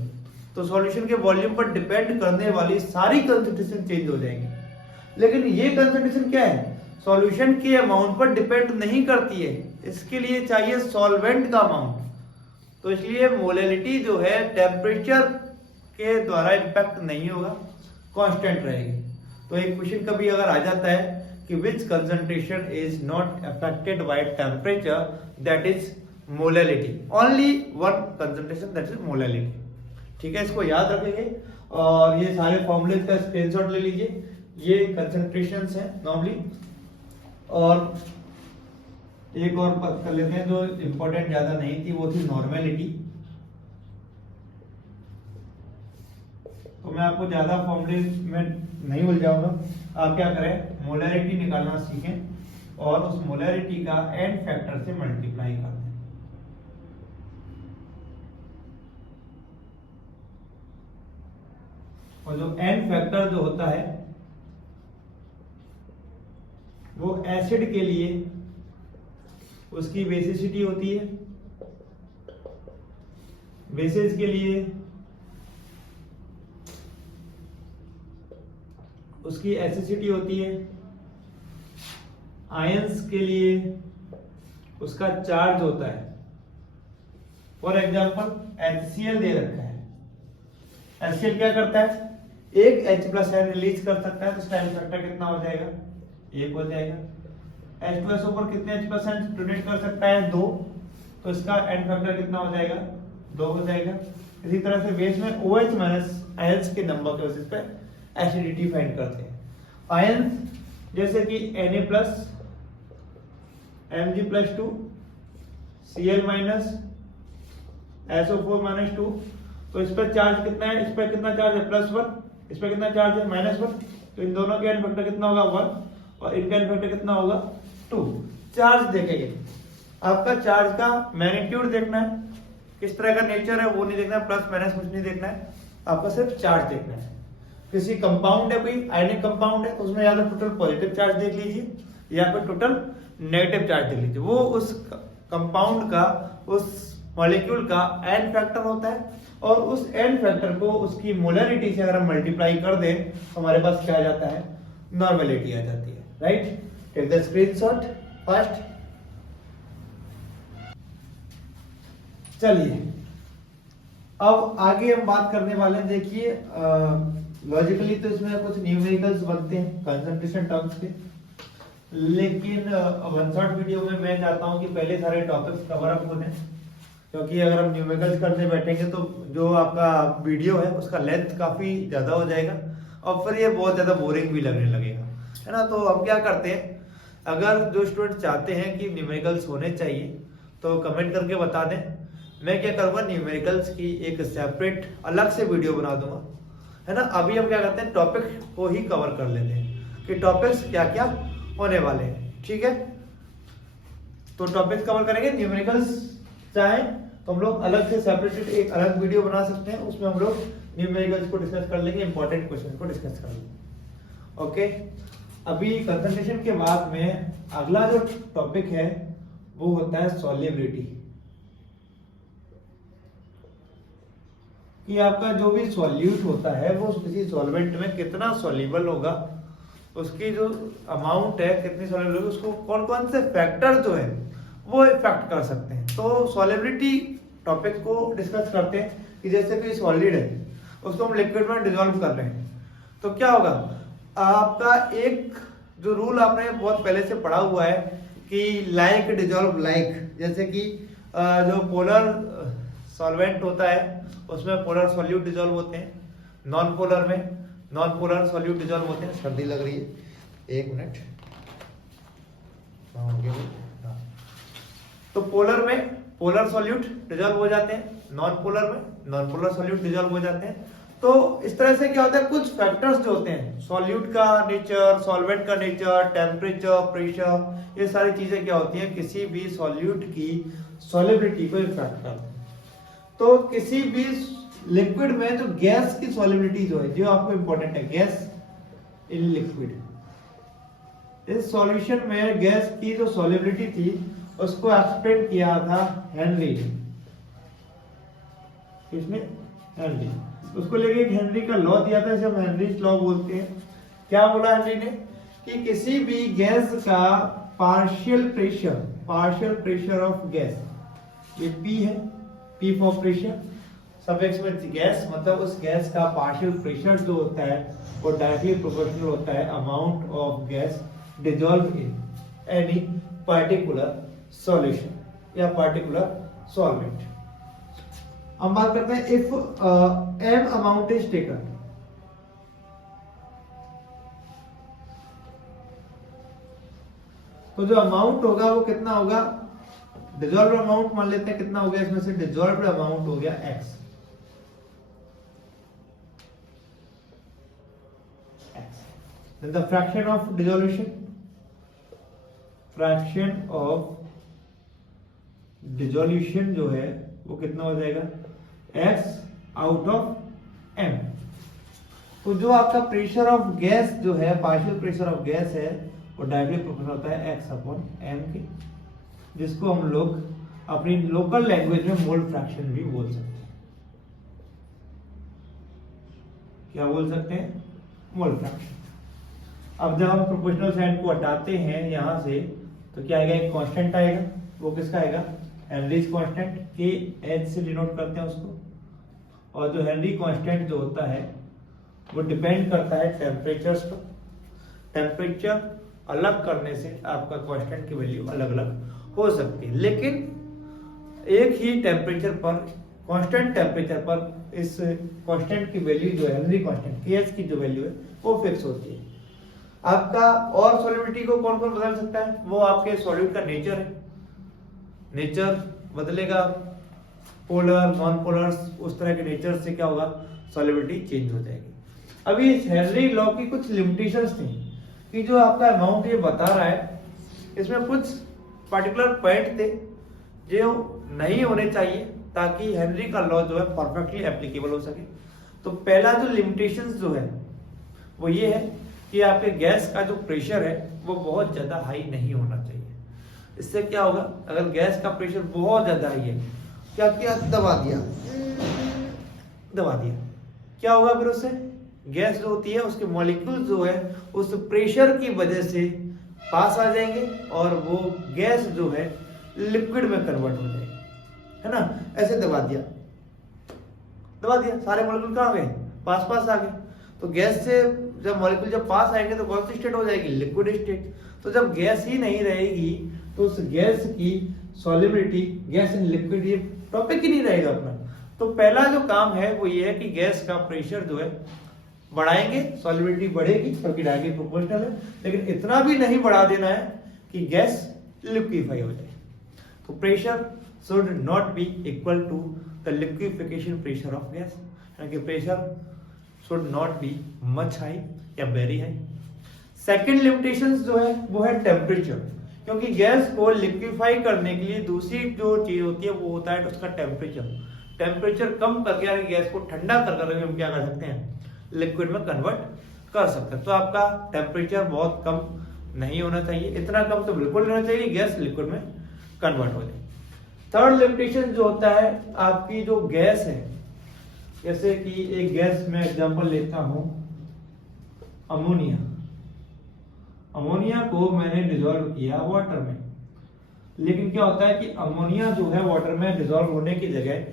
तो सॉल्यूशन के वॉल्यूम पर डिपेंड करने वाली सारी कंसंट्रेशन चेंज हो जाएंगी। लेकिन ये कंसंट्रेशन क्या है सॉल्यूशन के अमाउंट पर डिपेंड नहीं करती है, इसके लिए चाहिए सॉल्वेंट का अमाउंट। तो इसलिए मोलैलिटी जो है टेम्परेचर के द्वारा इंपैक्ट नहीं होगा, कांस्टेंट रहेगी। तो एक क्वेश्चन कभी अगर आ जाता है कि which concentration is not affected by temperature, that is molality, only one concentration that is molality. ठीक है, इसको याद रखेंगे और ये सारे फॉर्मूले का स्क्रीनशॉट ले लीजिए। ये कंसंट्रेशंस हैं नॉर्मली। और एक और बात कर लेते हैं जो इंपॉर्टेंट ज्यादा नहीं थी, वो थी नॉर्मेलिटी। तो मैं आपको ज्यादा फॉर्मूले में नहीं उलझाऊंगा, आप क्या करें मोलैरिटी निकालना सीखें और उस मोलैरिटी का एन फैक्टर से मल्टीप्लाई कर दें। और जो एन फैक्टर जो होता है वो एसिड के लिए उसकी बेसिसिटी होती है, बेसिस के लिए उसकी एसिडिटी होती है, आयंस के लिए उसका चार्ज होता है। फॉर एग्जांपल HCl दे रखा है, HCl क्या करता है एक H+N रिलीज कर सकता है, तो इसका एन फैक्टर कितना हो जाएगा एक हो जाएगा। H2SO पर कितने H% डोनेट कर सकता है 2, तो इसका एन फैक्टर कितना हो जाएगा 2 हो जाएगा। इसी तरह से बेस में OH माइनस आयंस के नंबर के बेसिस पे एसिडिटी फाइंड करते हैं। आयंस जैसे कि Na+, Mg+2, Cl- SO4-2, तो इस पर चार्ज कितना है, इस पर कितना चार्ज है +1, इस पर कितना चार्ज है -1, तो इन दोनों के एन फैक्टर कितना होगा 1 और इनका एन फैक्टर कितना होगा 2। चार्ज देखेंगे, आपका चार्ज का मैग्नीट्यूड देखना है, किस तरह का नेचर है वो नहीं देखना है, प्लस माइनस कुछ नहीं देखना है, आपका सिर्फ चार्ज देखना है। किसी कंपाउंड है, कोई आयनिक कंपाउंड है, तो उसमें या तो टोटल पॉजिटिव चार्ज देख लीजिए या फिर टोटल नेगेटिव चार्ज देख लीजिए। वो उस कंपाउंड का, उस मॉलिक्यूल का एन फैक्टर होता है और उस एन फैक्टर को उसकी मोलैरिटी से अगर हम मल्टीप्लाई कर दें तो हमारे पास क्या आ जाता है नॉर्मेलिटी आ जाती है। Right, take the screenshot first. चलिए अब आगे हम बात करने वाले हैं। देखिए लॉजिकली तो इसमें कुछ न्यूमेरिकल्स बनते हैं कंसंट्रेशन टर्म्स के, लेकिन वन शॉट वीडियो में मैं चाहता हूं कि पहले सारे टॉपिक्स कवर अप हो जाएं, क्योंकि अगर हम न्यूमेरिकल्स करने बैठेंगे तो जो आपका वीडियो है उसका लेंथ काफी ज्यादा हो जाएगा और फिर ये बहुत ज्यादा बोरिंग भी लगने लगेगा, है ना। तो हम क्या करते हैं, अगर जो स्टूडेंट चाहते हैं कि न्यूमेरिकल्स होने चाहिए तो कमेंट करके बता दें। मैं क्या करूंगा न्यूमेरिकल्स की एक सेपरेट अलग से वीडियो बना दूंगा, है ना। अभी हम क्या करते हैं टॉपिक को ही कवर कर लेते हैं कि टॉपिक्स क्या क्या होने वाले हैं। ठीक है, तो टॉपिक्स कवर करेंगे। न्यूमेरिकल्स चाहें तो हम लोग अलग से सेपरेटेड एक अलग वीडियो बना सकते हैं, उसमें हम लोग न्यूमेरिकल्स को डिस्कस कर लेंगे, इंपॉर्टेंट क्वेश्चन को डिस्कस कर लेंगे। ओके, अभी कंसंट्रेशन के बाद में अगला जो टॉपिक है वो होता है सॉल्युबिलिटी, कि आपका जो भी सॉल्यूट होता है वो किसी सॉल्वेंट में कितना सॉल्युबल होगा, उसकी जो अमाउंट है कितनी सॉल्युबल होगी, उसको कौन कौन से फैक्टर जो है वो इफेक्ट कर सकते हैं। तो सॉल्युबिलिटी टॉपिक को डिस्कस करते हैं कि जैसे कोई सॉलिड है उसको हम लिक्विड में डिसॉल्व कर रहे हैं तो क्या होगा, आपका एक जो रूल आपने बहुत पहले से पढ़ा हुआ है कि लाइक डिजॉल्व लाइक, जैसे कि जो पोलर सॉल्वेंट होता है उसमें पोलर सॉल्यूट डिजॉल्व होते हैं, नॉन पोलर में नॉन पोलर सॉल्यूट डिजॉल्व होते हैं। सर्दी लग रही है, एक मिनट। हाँ। तो पोलर में पोलर सॉल्यूट डिजॉल्व हो जाते हैं, नॉन पोलर में नॉन पोलर सॉल्यूट डिजॉल्व हो जाते हैं। तो इस तरह से क्या होता है, कुछ फैक्टर्स जो होते हैं, सॉल्यूट का नेचर, सॉल्वेंट का नेचर, टेम्परेचर, प्रेशर, ये सारी चीजें क्या होती हैं, किसी भी सॉल्यूट की सॉल्युबिलिटी को इफेक्ट करते हैं। तो किसी भी लिक्विड में जो गैस की सॉल्युबिलिटी जो है, जो आपको इंपॉर्टेंट है, गैस इन लिक्विड, इस सॉल्यूशन में गैस की जो सॉल्युबिलिटी थी उसको एक्सप्लेन किया था हेनरी ने। किसने? हेनरी। उसको लेके एक हेनरी का लॉ दिया था, जिसे हम हेनरीज लॉ बोलते हैं। क्या बोला हेनरी ने कि किसी भी गैस का पार्शियल प्रेशर ऑफ गैस, ये P है, P फॉर प्रेशर, सफिक्स में गैस, मतलब उस गैस का पार्शियल प्रेशर जो होता है वो डायरेक्टली प्रोपोर्शनल होता है amount of gas dissolve in any particular solution या पर्टिकुलर सॉल्वेंट। हम बात करते हैं if m amount is taken, तो जो अमाउंट होगा वो कितना होगा, डिजॉल्व अमाउंट मान लेते हैं कितना हो गया, इसमें से डिजॉल्व अमाउंट हो गया x। Then the fraction of dissolution, fraction of dissolution जो है वो कितना हो जाएगा, x आउट ऑफ m। तो जो आपका प्रेशर ऑफ गैस जो है, पार्शियल प्रेशर ऑफ गैस है, वो डायरेक्टली प्रोपोर्शनल होता है x अपॉन m के, जिसको हम लोग अपनी लोकल लैंग्वेज में मोल फ्रैक्शन भी बोल सकते हैं। क्या बोल सकते हैं? Mole fraction. अब जब हम प्रोपोर्शनल साइन को हटाते हैं यहां से, तो क्या आएगा, एक कांस्टेंट आएगा, वो किसका आएगा, हेनरीज कांस्टेंट, के एच से डिनोट करते हैं उसको। और जो हेनरी कांस्टेंट जो होता है वो डिपेंड करता है टेम्परेचर्स पर। टेम्परेचर अलग करने से आपका कांस्टेंट की वैल्यू अलग अलग हो सकती है, लेकिन एक ही टेम्परेचर पर, कांस्टेंट टेम्परेचर पर इस कांस्टेंट की वैल्यू जो है, हेनरी कांस्टेंट के एच की जो वैल्यू है वो फिक्स होती है। आपका और सॉल्युबिलिटी को कौन कौन बदल सकता है, वो आपके सॉल्यूट का नेचर है, नेचर बदलेगा, पोलर नॉन पोलर उस तरह के नेचर से क्या होगा, सॉल्युबिलिटी चेंज हो जाएगी। अभी इस हेनरी लॉ की कुछ लिमिटेशंस थी कि जो आपका अमाउंट ये बता रहा है, इसमें कुछ पर्टिकुलर पॉइंट थे जो नहीं होने चाहिए ताकि हेनरी का लॉ जो है परफेक्टली एप्लीकेबल हो सके। तो पहला जो लिमिटेशंस जो है वो ये है कि आपके गैस का जो प्रेशर है वो बहुत ज्यादा हाई नहीं होना चाहिए। इससे क्या होगा, अगर गैस का प्रेशर बहुत ज्यादा हाई है, क्या किया, दबा दिया, क्या होगा फिर उससे, गैस जो होती है उसके मॉलिक्यूल जो है उस प्रेशर की वजह से पास आ जाएंगे और वो गैस जो है लिक्विड में कन्वर्ट हो जाएगी, है ना। ऐसे दबा दिया, सारे मॉलिक्यूल कहाँ गए, पास आ गए। तो गैस से जब मॉलिक्यूल जब पास आएंगे तो कौन सी स्टेट हो जाएगी, लिक्विड स्टेट। तो जब गैस ही नहीं रहेगी तो उस गैस की सॉल्युबिलिटी, गैस इन लिक्विड, ये टॉपिक ही नहीं रहेगा अपना। तो पहला जो काम है वो ये है कि गैस का प्रेशर जो है बढ़ाएंगे, सॉल्युबिलिटी बढ़ेगी क्योंकि डायरेक्टली प्रोपोर्शनल है, लेकिन इतना भी नहीं बढ़ा देना है कि गैस लिक्विफाई हो जाए। तो pressure should not be equal to the liquefaction pressure of gas, यानी कि pressure should not be much high या वेरी हाई। सेकेंड लिमिटेशन जो है वो है टेम्परेचर, क्योंकि गैस को लिक्विफाई करने के लिए दूसरी जो चीज होती है वो होता है उसका टेम्परेचर। टेम्परेचर कम करके गैस को ठंडा कर हम क्या कर सकते हैं, लिक्विड में कन्वर्ट कर सकते हैं। तो आपका टेम्परेचर बहुत कम नहीं होना चाहिए, इतना कम तो बिल्कुल नहीं होना चाहिए गैस लिक्विड में कन्वर्ट हो जाए। थर्ड लिमिटेशन जो होता है, आपकी जो गैस है, जैसे कि एक गैस में एग्जांपल लेता हूं अमोनिया। अमोनिया को मैंने डिसॉल्व किया वाटर में, लेकिन क्या होता है कि अमोनिया जो है वाटर में डिसॉल्व होने की जगह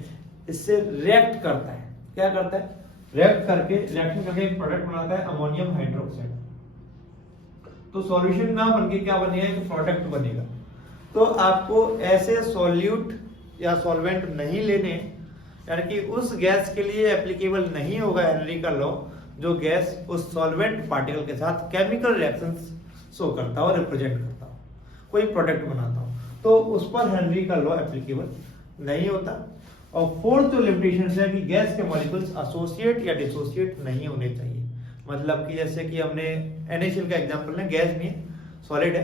इससे रिएक्ट करता है। क्या करता है, रिएक्शन करके एक प्रोडक्ट बनाता है अमोनियम हाइड्रोक्साइड। तो सॉल्यूशन ना बन के क्या बनेगा, एक प्रोडक्ट बनेगा। तो आपको ऐसे सॉल्यूट या सॉल्वेंट नहीं लेने, यानी कि उस गैस के लिए एप्लीकेबल नहीं होगा हेनरी का लॉ जो गैस उस सॉल्वेंट पार्टिकल के साथ केमिकल रिएक्शंस शो करता हो, रिप्रेजेंट करता हो, कोई प्रोडक्ट बनाता हो, तो उस पर हेनरी का लॉ एप्लीकेबल नहीं होता। और फोर्थ जो लिमिटेशन है कि गैस के मॉलिक्यूल्स एसोसिएट या डिसोसिएट नहीं होने चाहिए। मतलब कि जैसे कि हमने NaCl का एग्जांपल है, गैस नहीं सॉलिड है,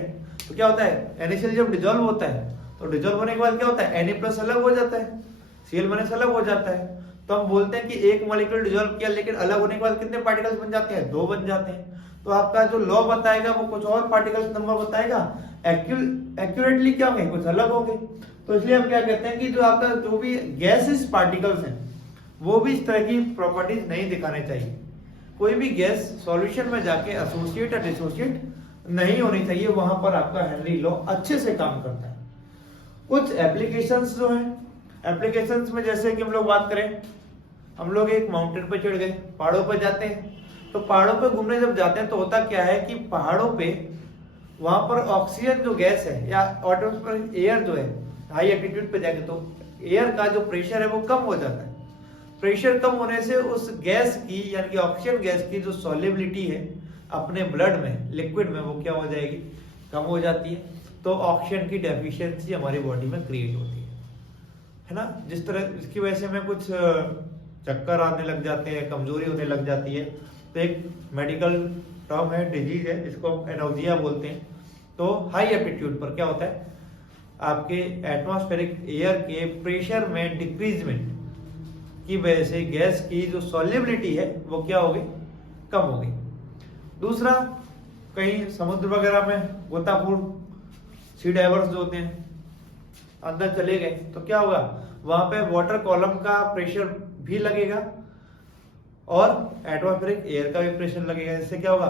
तो क्या होता है NaCl जब डिजोल्व होता है तो डिजोल्व होने के बाद क्या होता है Na+ अलग हो जाता है, Cl- अलग हो जाता है। तो हम बोलते हैं कि एक मॉलिक्यूल डिजोल्व किया, लेकिन अलग होने के बाद कितने पार्टिकल्स बन जाते हैं, 2 बन जाते हैं। तो आपका जो लॉ बताएगा वो कुछ और पार्टिकल्स नंबर बताएगा, एक्यूरेटली क्या होंगे, कुछ अलग होंगे। तो इसलिए हम क्या कहते हैं कि जो आपका जो भी गैसेस पार्टिकल्स हैं वो भी इस तरह की प्रॉपर्टीज नहीं दिखाने चाहिए। कोई भी गैस सॉल्यूशन में जाके एसोसिएट या डिसोसिएट नहीं होनी चाहिए, वहां पर आपका हेनरी लॉ अच्छे से काम करता है। कुछ एप्लीकेशंस जो हैं, एप्लीकेशंस में जैसे कि हम लोग बात करें, हम लोग एक माउंटेन पर चढ़ गए, पहाड़ों पर जाते हैं, तो पहाड़ों पर घूमने जब जाते हैं तो होता क्या है कि पहाड़ों पे वहां पर ऑक्सीजन जो गैस है या एटमॉस्फेरिक एयर जो है, हाई एल्टीट्यूड पे जाके तो एयर का जो प्रेशर है वो कम हो जाता है। प्रेशर कम होने से उस गैस की यानी कि ऑक्सीजन गैस की जो सॉल्युबिलिटी है अपने ब्लड में, लिक्विड में, वो क्या हो जाएगी, कम हो जाती है। तो ऑक्सीजन की डेफिशिएंसी हमारी बॉडी में क्रिएट होती है ना। जिस तरह इसकी वजह से हमें कुछ चक्कर आने लग जाते हैं, कमजोरी होने लग जाती है। तो एक मेडिकल टर्म है, डिजीज है, जिसको हम एनोक्सिया बोलते हैं। तो हाई एल्टीट्यूड पर क्या होता है, आपके एटमॉस्फेरिक एयर के प्रेशर में डिक्रीजमेंट की वजह से गैस की जो सॉल्युबिलिटी है वो क्या हो गई, कम हो गई। दूसरा, कहीं समुद्र वगैरह में गोताखोर सी डाइवर्स जो होते हैं अंदर चले गए तो क्या होगा, वहां पे वाटर कॉलम का प्रेशर भी लगेगा और एटमॉस्फेरिक एयर का भी प्रेशर लगेगा। इससे क्या होगा,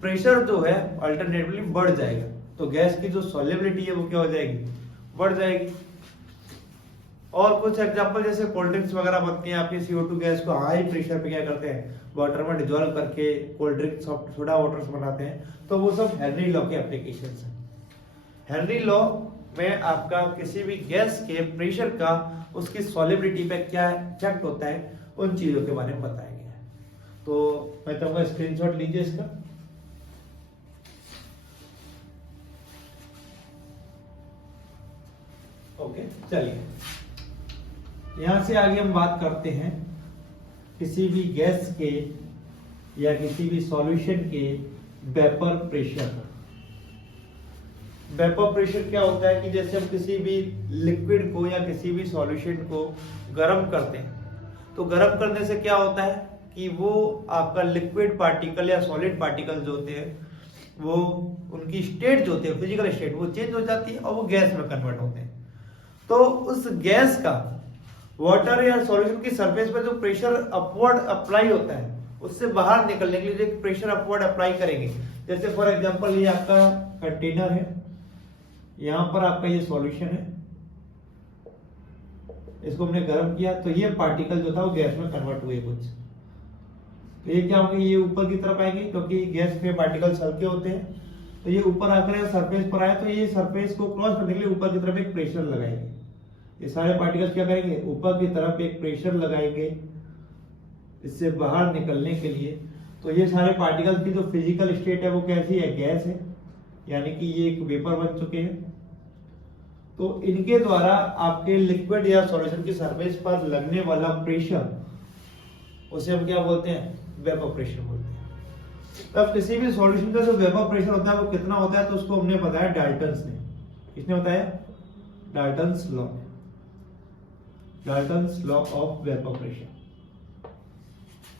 प्रेशर जो है अल्टरनेटिवली बढ़ जाएगा, तो गैस की जो सॉल्युबिलिटी है वो क्या हो जाएगी, बढ़ जाएगी। और कुछ एग्जांपल जैसे कोल्ड ड्रिंक्स वगैरह बनती हैं, आपकी CO2 गैस को हाई प्रेशर पे क्या करते हैं, वाटर में डिजोल्व करके कोल्ड ड्रिंक सोडा वाटर्स बनाते हैं। तो वो सब हेनरी लॉ के एप्लीकेशंस हैं। हेनरी लॉ में आपका किसी भी गैस के प्रेशर का उसकी सॉल्युबिलिटी पे क्या इफेक्ट होता है, उन चीजों के बारे में बताया गया है। तो मैं कहूँगा स्क्रीनशॉट लीजिए इसका। ओके, चलिए यहां से आगे हम बात करते हैं किसी भी गैस के या किसी भी सॉल्यूशन के वेपर प्रेशर। वेपर प्रेशर क्या होता है कि जैसे हम किसी भी लिक्विड को या किसी भी सॉल्यूशन को गर्म करते हैं, तो गर्म करने से क्या होता है कि वो आपका लिक्विड पार्टिकल या सॉलिड पार्टिकल जो होते हैं वो उनकी स्टेट जो होती है, फिजिकल स्टेट, वो चेंज हो जाती है और वो गैस में कन्वर्ट होते हैं। तो उस गैस का वाटर या सॉल्यूशन की सरफेस पर जो प्रेशर अपवर्ड अप्लाई होता है, उससे बाहर निकलने के लिए जो प्रेशर अपवर्ड अप्लाई करेंगे। जैसे फॉर एग्जांपल ये आपका कंटेनर है, यहां पर आपका ये सॉल्यूशन है, इसको हमने गर्म किया तो ये पार्टिकल जो था वो गैस में कन्वर्ट हुए कुछ। तो ये क्या होंगे, ये ऊपर की तरफ आएंगे क्योंकि गैस में पार्टिकल्स हल्के होते हैं। तो ये ऊपर आकर सरफेस पर आए तो ये सरफेस को क्रॉस करने के लिए ऊपर की तरफ एक प्रेशर लगाएंगे। ये सारे पार्टिकल्स क्या करेंगे, ऊपर की तरफ एक प्रेशर लगाएंगे इससे बाहर निकलने के लिए। तो ये सारे पार्टिकल्स की जो फिजिकल स्टेट है वो कैसी है, गैस है, यानी कि ये एक वेपर बन चुके हैं। तो इनके द्वारा आपके लिक्विड या सॉल्यूशन की सरफेस पर लगने वाला प्रेशर, उसे हम क्या बोलते हैं, वेपर प्रेशर बोलते हैं। तब किसी भी सॉल्यूशन का जो वेपर प्रेशर होता है वो कितना होता है, तो उसको हमने बताया डाल्टन्स ने। किसने बताया, Dalton's law, Dalton's law of vapour pressure,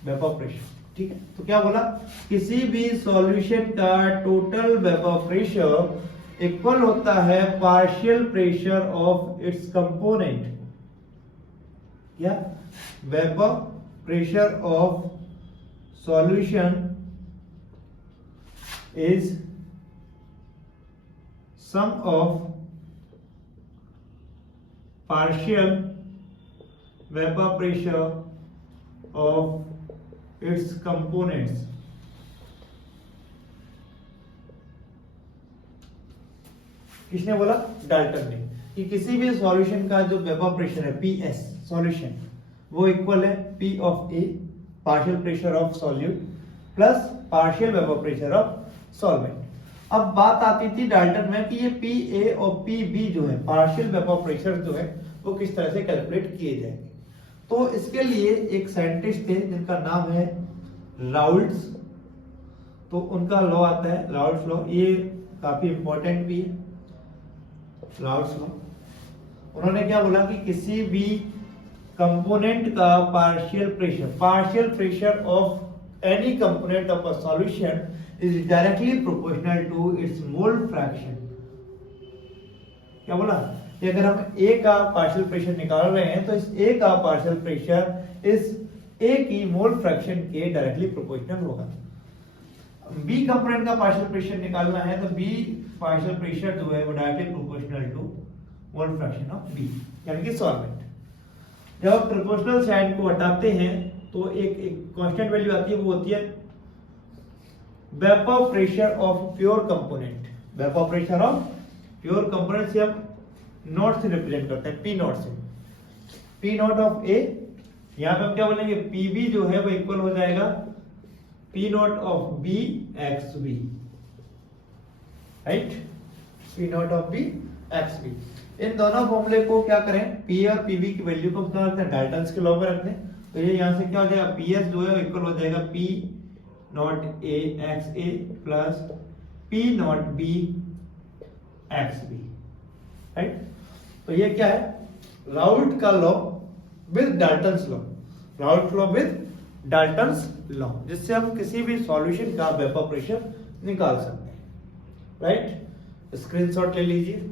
vapour pressure. ठीक है, तो क्या बोला, किसी भी सॉल्यूशन का टोटल वेपर प्रेशर इक्वल होता है partial pressure of its component. क्या, vapour pressure of solution is sum of partial vapor pressure of its components। किसने बोला? डाल्टन ने, कि किसी भी सॉल्यूशन का जो वेपर प्रेशर है PS सॉल्यूशन, वो इक्वल है P of A partial pressure of solute plus partial vapour pressure of solvent. अब बात आती थी डाल्टन में कि ये PA और PB जो है पार्शियल वेपर प्रेशर जो है वो किस तरह से कैलकुलेट किए जाएंगे। तो इसके लिए एक साइंटिस्ट थे जिनका नाम है राउल्ट्स, तो उनका लॉ आता है राउल्ट्स लॉ, ये काफी इंपॉर्टेंट भी है राउल्ट्स लॉ। उन्होंने क्या बोला कि किसी भी कंपोनेंट का partial pressure of any component of a solution is directly proportional to its mole fraction. क्या बोला कि अगर हम A का पार्शियल प्रेशर निकाल रहे हैं तो इस A का पार्शियल प्रेशर इस A की मोल फ्रैक्शन के डायरेक्टली प्रोपोर्शनल होगा। B कंपोनेंट का पार्शियल प्रेशर निकालना है तो B पार्शियल प्रेशर जो है वो directly proportional to mole fraction of B, यानी कि सॉल्वेंट। जब आप प्रोपोर्शनल साइन को हटाते हैं तो एक कांस्टेंट वैल्यू आती है, वो होती है vapour pressure of pure component. Vapour pressure of pure component से हम नॉट से रिप्रेजेंट करते हैं, P नॉट से, P नॉट ऑफ A। यहां पे हम क्या बोलेंगे, PB जो है वो इक्वल हो जाएगा P naught of B x B, right, P naught of B x B. इन दोनों फॉर्मूले को क्या करें, P और PB की वैल्यू को क्या रखते हैं, डाल्टन्स के लॉ में रखते हैं। तो ये यहां से क्या हो जाएगा, PS जो है इक्वल हो जाएगा P nought A x A plus P nought B x B, right. तो ये क्या है, राउल्ट का law with Dalton's law, Raoult law with Dalton's law, जिससे हम किसी भी सॉल्यूशन का वेपर प्रेशर निकाल सकते हैं, राइट। स्क्रीनशॉट ले लीजिए।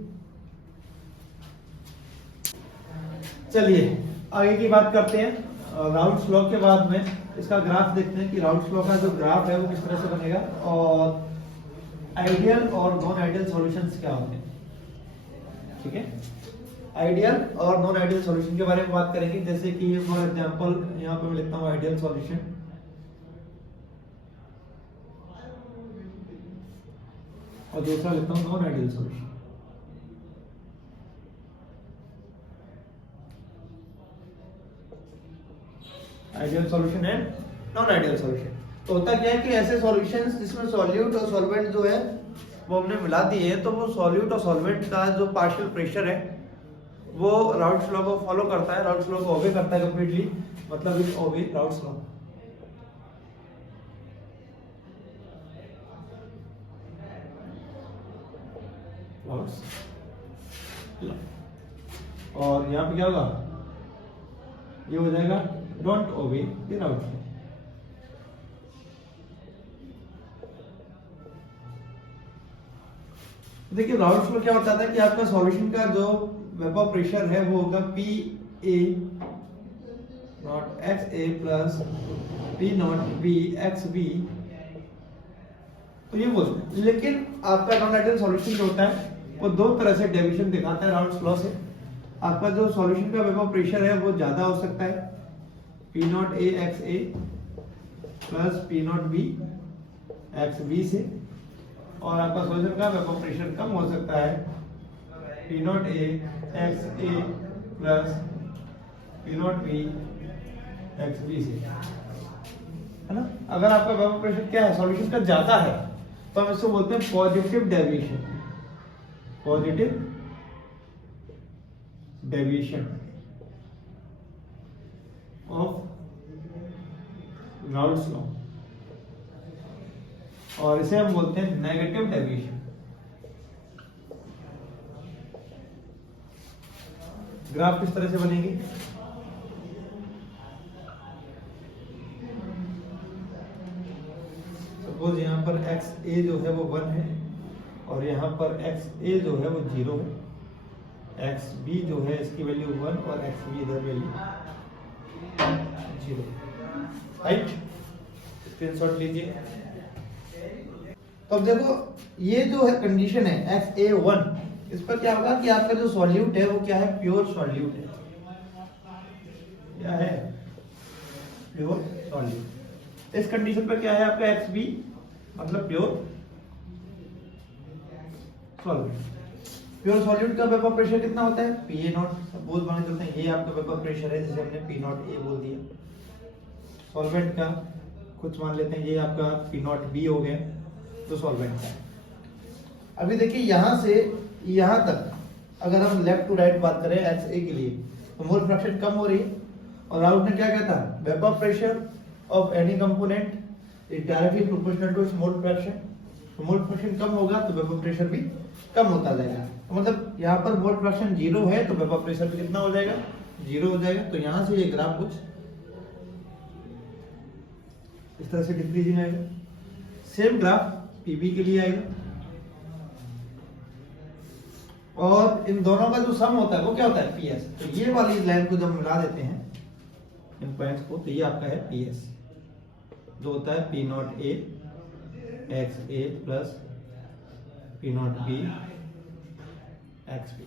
चलिए आगे की बात करते हैं। राउल्ट्स लॉ के बाद में इसका ग्राफ देखते हैं कि राउल्ट्स लॉ का जो ग्राफ है वो किस तरह से बनेगा और आइडियल और नॉन आइडियल सॉल्यूशंस क्या होते हैं, ठीक है। आइडियल और नॉन आइडियल सॉल्यूशन के बारे में बात करेंगे, जैसे कि फॉर एग्जांपल यहाँ पे मैं लिखता हूँ आइडियल सॉल्यूशन, और दूसरा लिखता हूँ non ideal solution. Ideal solution है, नॉन आइडियल सॉल्यूशन। तो होता क्या है कि ऐसे सॉल्यूशंस जिसमें सॉल्यूट और सॉल्वेंट जो है वो हमने मिला दिए हैं, तो वो सॉल्यूट और सॉल्वेंट का जो पार्शियल प्रेशर है वो राउल्ट्स लॉ को फॉलो करता है, राउल्ट्स लॉ को ओबे करता है कंप्लीटली, मतलब इट ओबे राउल्ट्स लॉ। और यहाँ पे क्या होगा, ये हो जाएगा don't obey the Raoult's law. देखिए राउल्ट्स लॉ क्या बताता है कि आपका सॉल्यूशन का जो वेपर प्रेशर है वो होगा PA not XA plus P nought B XB। तो ये बोलते हैं, लेकिन आपका नॉन आइडियल सॉल्यूशन जो होता है वो दो तरह से डेविएशन दिखाता है राउल्ट्स लॉ से। आपका जो सॉल्यूशन का वेपर प्रेशर है वो ज्यादा हो सकता है P nought A XA plus P nought B XB से, और आपका सॉल्यूशन का वेपर प्रेशर कम हो सकता है P nought A XA plus P nought B XB से, है ना। अगर आपका वेपर प्रेशर क्या है, सॉल्यूशन का ज्यादा है, तो हम इसको बोलते हैं positive deviation, positive deviation of Raoult's law, और इसे हम बोलते हैं नेगेटिव डेविएशन। ग्राफ किस तरह से बनेगी, सपोज यहाँ पर XA जो है वो 1 है और यहाँ पर XA जो है वो 0 है, XB जो है इसकी वैल्यू 1 और XB इधर वैल्यू 0, राइट। स्क्रीनशॉट लीजिए। तो अब देखो ये जो है कंडीशन है XA1, इस पर क्या होगा कि आपका जो सॉल्यूट है वो क्या है, प्योर सॉल्यूट है, क्या है, प्योर सॉल्यूट। इस कंडीशन पर क्या है आपका XB, मतलब प्योर सॉल्वेंट। प्योर सॉल्यूट का वेपर प्रेशर कितना होता है, पी ए नॉट। सपोज मान के चलते हैं ये आपका वेपर प्रेशर है, जिसे हमने पी नॉट ए बोल दिया। सॉल्वेंट का कुछ मान लेते हैं, ये आपका पी नॉट बी हो गया, तो सॉल्वेंट का। अभी देखिए यहाँ से यहाँ तक अगर हम लेफ्ट टू राइट बात करें एच ए के लिए, तो मोल फ्रैक्शन कम हो रही है। और राउट ने क्या कहता है, vapour pressure of any component is directly proportional to its mole fraction. तो मोल फ्रैक्शन कम होगा तो वेपर प्रेशर भी कम होता जाएगा। तो मतलब यहाँ पर मोल फ्रैक्शन 0 है तो वेपर प्रेशर भी कितना हो जाएगा, 0 हो जाएगा। तो यहाँ से ये ग्राफ कुछ इस तरह से डिक्रीजिंग आएगा। सेम ग्राफ पीबी के लिए आएगा, और इन दोनों का जो सम होता है वो क्या होता है, पीएस। तो ये वाली लाइन को जब मिला देते हैं इन पॉइंट्स को, तो ये आपका है पीएस, जो होता है P nought A x A plus P nought B x B.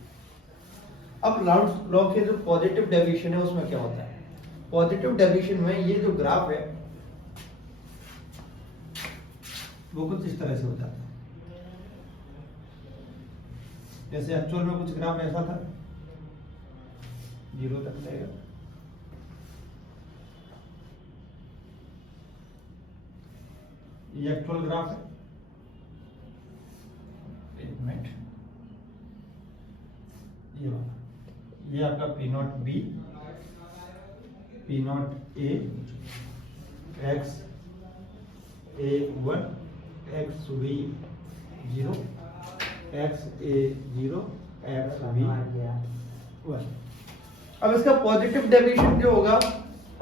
अब राउल्ट लॉ के जो पॉजिटिव डेविएशन है उसमें क्या होता है, पॉजिटिव डेविएशन में ये जो ग्राफ है वो कुछ इस तरह से होता है। जैसे एक्चुअल में कुछ ग्राफ ऐसा था, 0 तक जाएगा, ये एक्चुअल ग्राफ है। एक मिनट, ये आपका P nought B, P nought A x A 1 x B 0 x A 0 x B 1। अब इसका पॉजिटिव डेविएशन जो होगा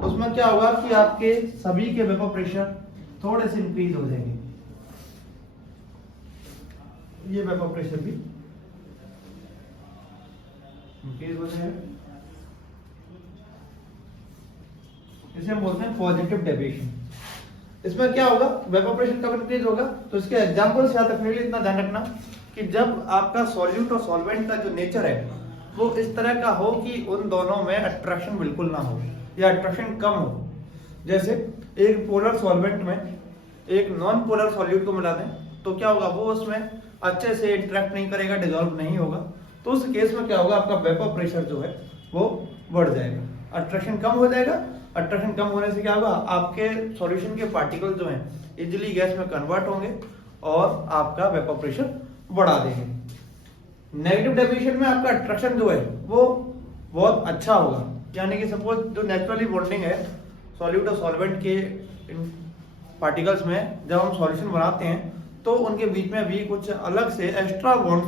उसमें क्या होगा कि आपके सभी के वेपर प्रेशर थोड़े से इंक्रीज हो जाएंगे। ये वेपर प्रेशर भी इंक्रीज हो जाएगा, इसे हम बोलते हैं पॉजिटिव डेविएशन। इसमें क्या होगा, वेपर प्रेशर कब इंक्रीज होगा, तो इसके एग्जांपल्स याद रखने के लिए इतना ध्यान रखना कि जब आपका सॉल्यूट और सॉल्वेंट का जो नेचर है वो इस तरह का हो कि उन दोनों में अट्रैक्शन बिल्कुल ना हो या अट्रैक्शन कम हो। जैसे एक पोलर सॉल्वेंट में एक नॉन पोलर सॉल्यूट को मिला दें तो क्या होगा, वो उसमें अच्छे से इंटरेक्ट नहीं करेगा, डिसॉल्व नहीं होगा। तो उस केस में क्या होगा, आपका वेपर प्रेशर जो है वो बढ़ जाएगा, अट्रैक्शन कम हो जाएगा। अट्रैक्शन कम होने से क्या होगा, आपके सॉल्यूशन के पार्टिकल जो हैं इजीली गैस में कन्वर्ट होंगे और आपका वेपर प्रेशर बढ़ा देंगे। नेगेटिव डेविएशन में आपका अट्रैक्शन जो है वो बहुत अच्छा होगा, यानी कि सपोज जो नेचुरली बॉन्डिंग है सॉल्यूट और सॉल्वेंट के पार्टिकल्स में, जब हम सॉल्यूशन बनाते हैं तो उनके बीच में भी कुछ अलग से एक्स्ट्रा बॉन्ड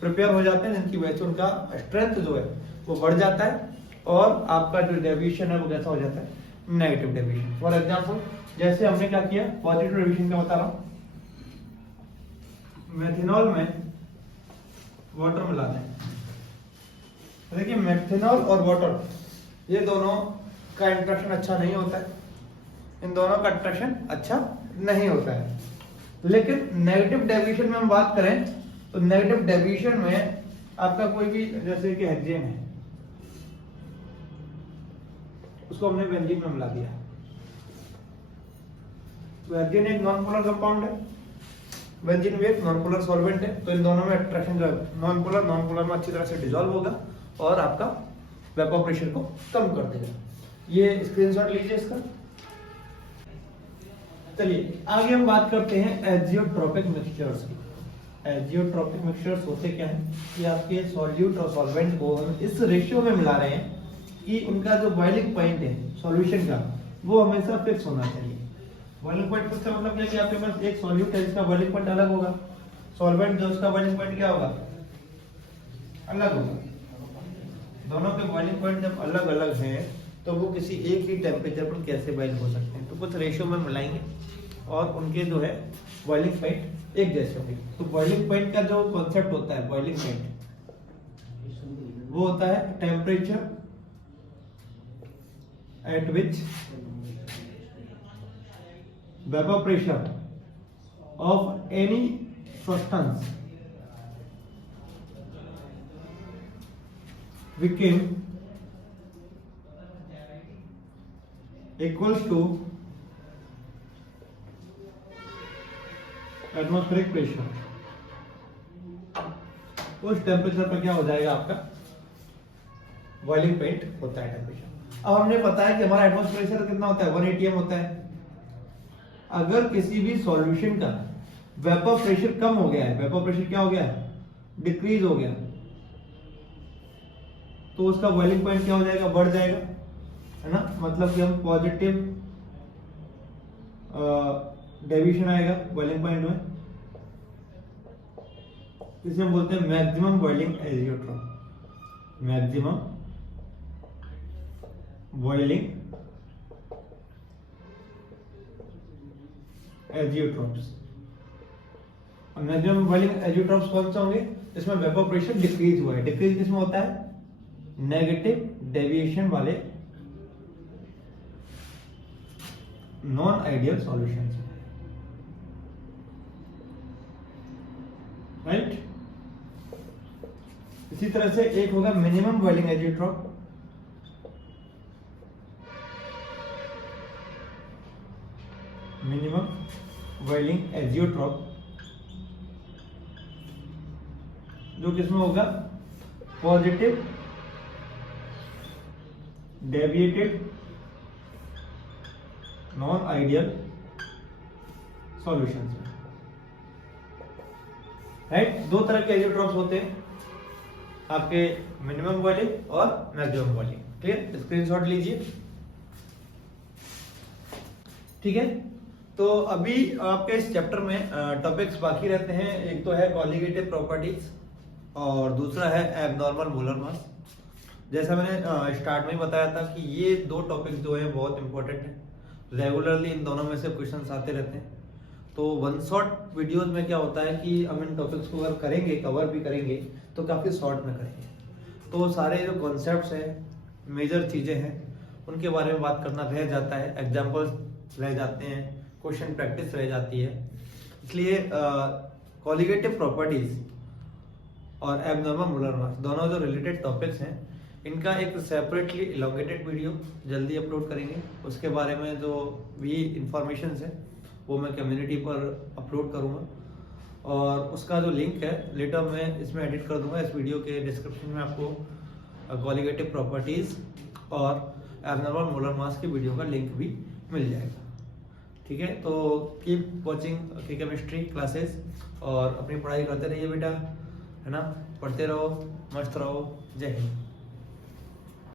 प्रिपेयर हो जाते हैं, जिनकी वजह से उनका स्ट्रेंथ जो है वो बढ़ जाता है और आपका जो डेविएशन है वो कैसा हो जाता है, नेगेटिव डेविएशन। फॉर एग्जांपल जैसे हमने क्या किया, पॉजिटिव डेविएशन का बता रहा हूं, मेथनॉल में वाटर मिला दें। देखिए मेथनॉल और वाटर ये दोनों का इंटरेक्शन अच्छा नहीं होता है, इन दोनों का इंटरेक्शन अच्छा नहीं होता है। लेकिन नेगेटिव डेविएशन में हम बात करें तो नेगेटिव डेविएशन में आपका कोई भी, जैसे कि हेक्सेन है, उसको हमने बेंजीन में मिला दिया, तो हेक्सेन एक नॉन पोलर कंपाउंड है, बेंजीन भी एक नॉन पोलर सॉल्वेंट है। तो इन दोनों में अट्रैक्शन जो है नॉन पोलर में अच्छी तरह से डिसॉल्व होगा और आपका वेपर प्रेशर को कम कर देगा। ये स्क्रीनशॉट लीजिए इसका। चलिए आगे हम बात करते हैं एजियोट्रोपिक मिक्सचर्स की। एजियोट्रोपिक मिक्सचर्स होते क्या हैं कि आपके सॉल्यूट और सॉल्वेंट को हम इस रेशियो में मिला रहे हैं कि उनका जो बॉइलिंग पॉइंट है सॉल्यूशन का वो हमेशा फिक्स होना चाहिए। बॉइलिंग पॉइंट फिक्स का मतलब ये कि आपके पास एक सॉल्यूट है जिसका बॉइलिंग पॉइंट अलग होगा, सॉल्वेंट जो उसका बॉइलिंग पॉइंट क्या होगा, अलग होगा। दोनों के बॉइलिंग पॉइंट जब अलग अलग हैं तो वो किसी एक ही टेम्परेचर पर कैसे बॉइल हो सकते हैं, तो कुछ रेशियो में मिलाएंगे और उनके जो है बॉइलिंग पॉइंट एक जैसे होंगे। तो बॉइलिंग पॉइंट का जो कॉन्सेप्ट होता है, बॉइलिंग पॉइंट वो होता है temperature at which vapour pressure of any substance became equals to atmospheric pressure। उस टेम्परेचर पर क्या हो जाएगा आपका बॉइलिंग पॉइंट होता है टेम्परेचर। अब हमने पता है कि हमारा एटमॉस्फेरिक प्रेशर कितना होता है 180 होता है। अगर किसी भी सॉल्यूशन का वेपर प्रेशर कम हो गया है, वेपर प्रेशर क्या हो गया है डिक्रीज हो गया, तो उसका बॉइलिंग पॉइंट क्या हो जाएगा बढ़ जाएगा, है ना। मतलब कि हम पॉजिटिव डेविएशन आएगा बॉइलिंग पॉइंट में, इसे हम बोलते हैं maximum boiling azeotrope. Maximum boiling azeotropes. Maximum boiling azeotropes कौन से होंगे जिसमें वेपर प्रेशर डिक्रीज हुआ है। डिक्रीज किसमें होता है नेगेटिव डेविएशन वाले नॉन आइडियल सॉल्यूशंस में, राइट। इसी तरह से एक होगा minimum boiling azeotrope. Minimum boiling azeotrope जो किसमें होगा positive deviated non ideal solutions में, राइट। दो तरह के एजियोट्रॉप्स होते हैं आपके मिनिमम बॉइलिंग और मैक्सिमम बॉइलिंग। क्लियर, स्क्रीनशॉट लीजिए, ठीक है। तो अभी आपके इस चैप्टर में टॉपिक्स बाकी रहते हैं। एक तो है कॉलिगेटिव प्रॉपर्टीज और दूसरा है एबनॉर्मल मोलर मास। जैसा मैंने स्टार्ट में ही बताया था कि ये दो टॉपिक जो है बहुत इंपॉर्टेंट है, रेगुलरली इन दोनों में से क्वेश्चंस आते रहते हैं। तो वन शॉट वीडियोस में क्या होता है कि हम इन टॉपिक्स को अगर करेंगे कवर भी करेंगे तो काफ़ी शॉर्ट में करेंगे, तो सारे जो कॉन्सेप्ट्स हैं मेजर चीज़ें हैं उनके बारे में बात करना रह जाता है, एग्जाम्पल्स रह जाते हैं, क्वेश्चन प्रैक्टिस रह जाती है। इसलिए कॉलिगेटिव प्रॉपर्टीज और एबनॉर्मल मोलर मास दोनों जो रिलेटेड टॉपिक्स हैं इनका एक सेपरेटली इलोंगेटेड वीडियो जल्दी अपलोड करेंगे। उसके बारे में जो भी इंफॉर्मेशन है वो मैं कम्युनिटी पर अपलोड करूँगा और उसका जो लिंक है लेटर मैं इसमें एडिट कर दूंगा। इस वीडियो के डिस्क्रिप्शन में आपको कॉलिगेटिव प्रॉपर्टीज और एबनॉर्मल मोलर मास की वीडियो का लिंक भी मिल जाएगा, ठीक है। तो कीप वॉचिंग की केमिस्ट्री क्लासेस और अपनी पढ़ाई करते रहिए बेटा, है ना। पढ़ते रहो, मस्त रहो। जय हिंद।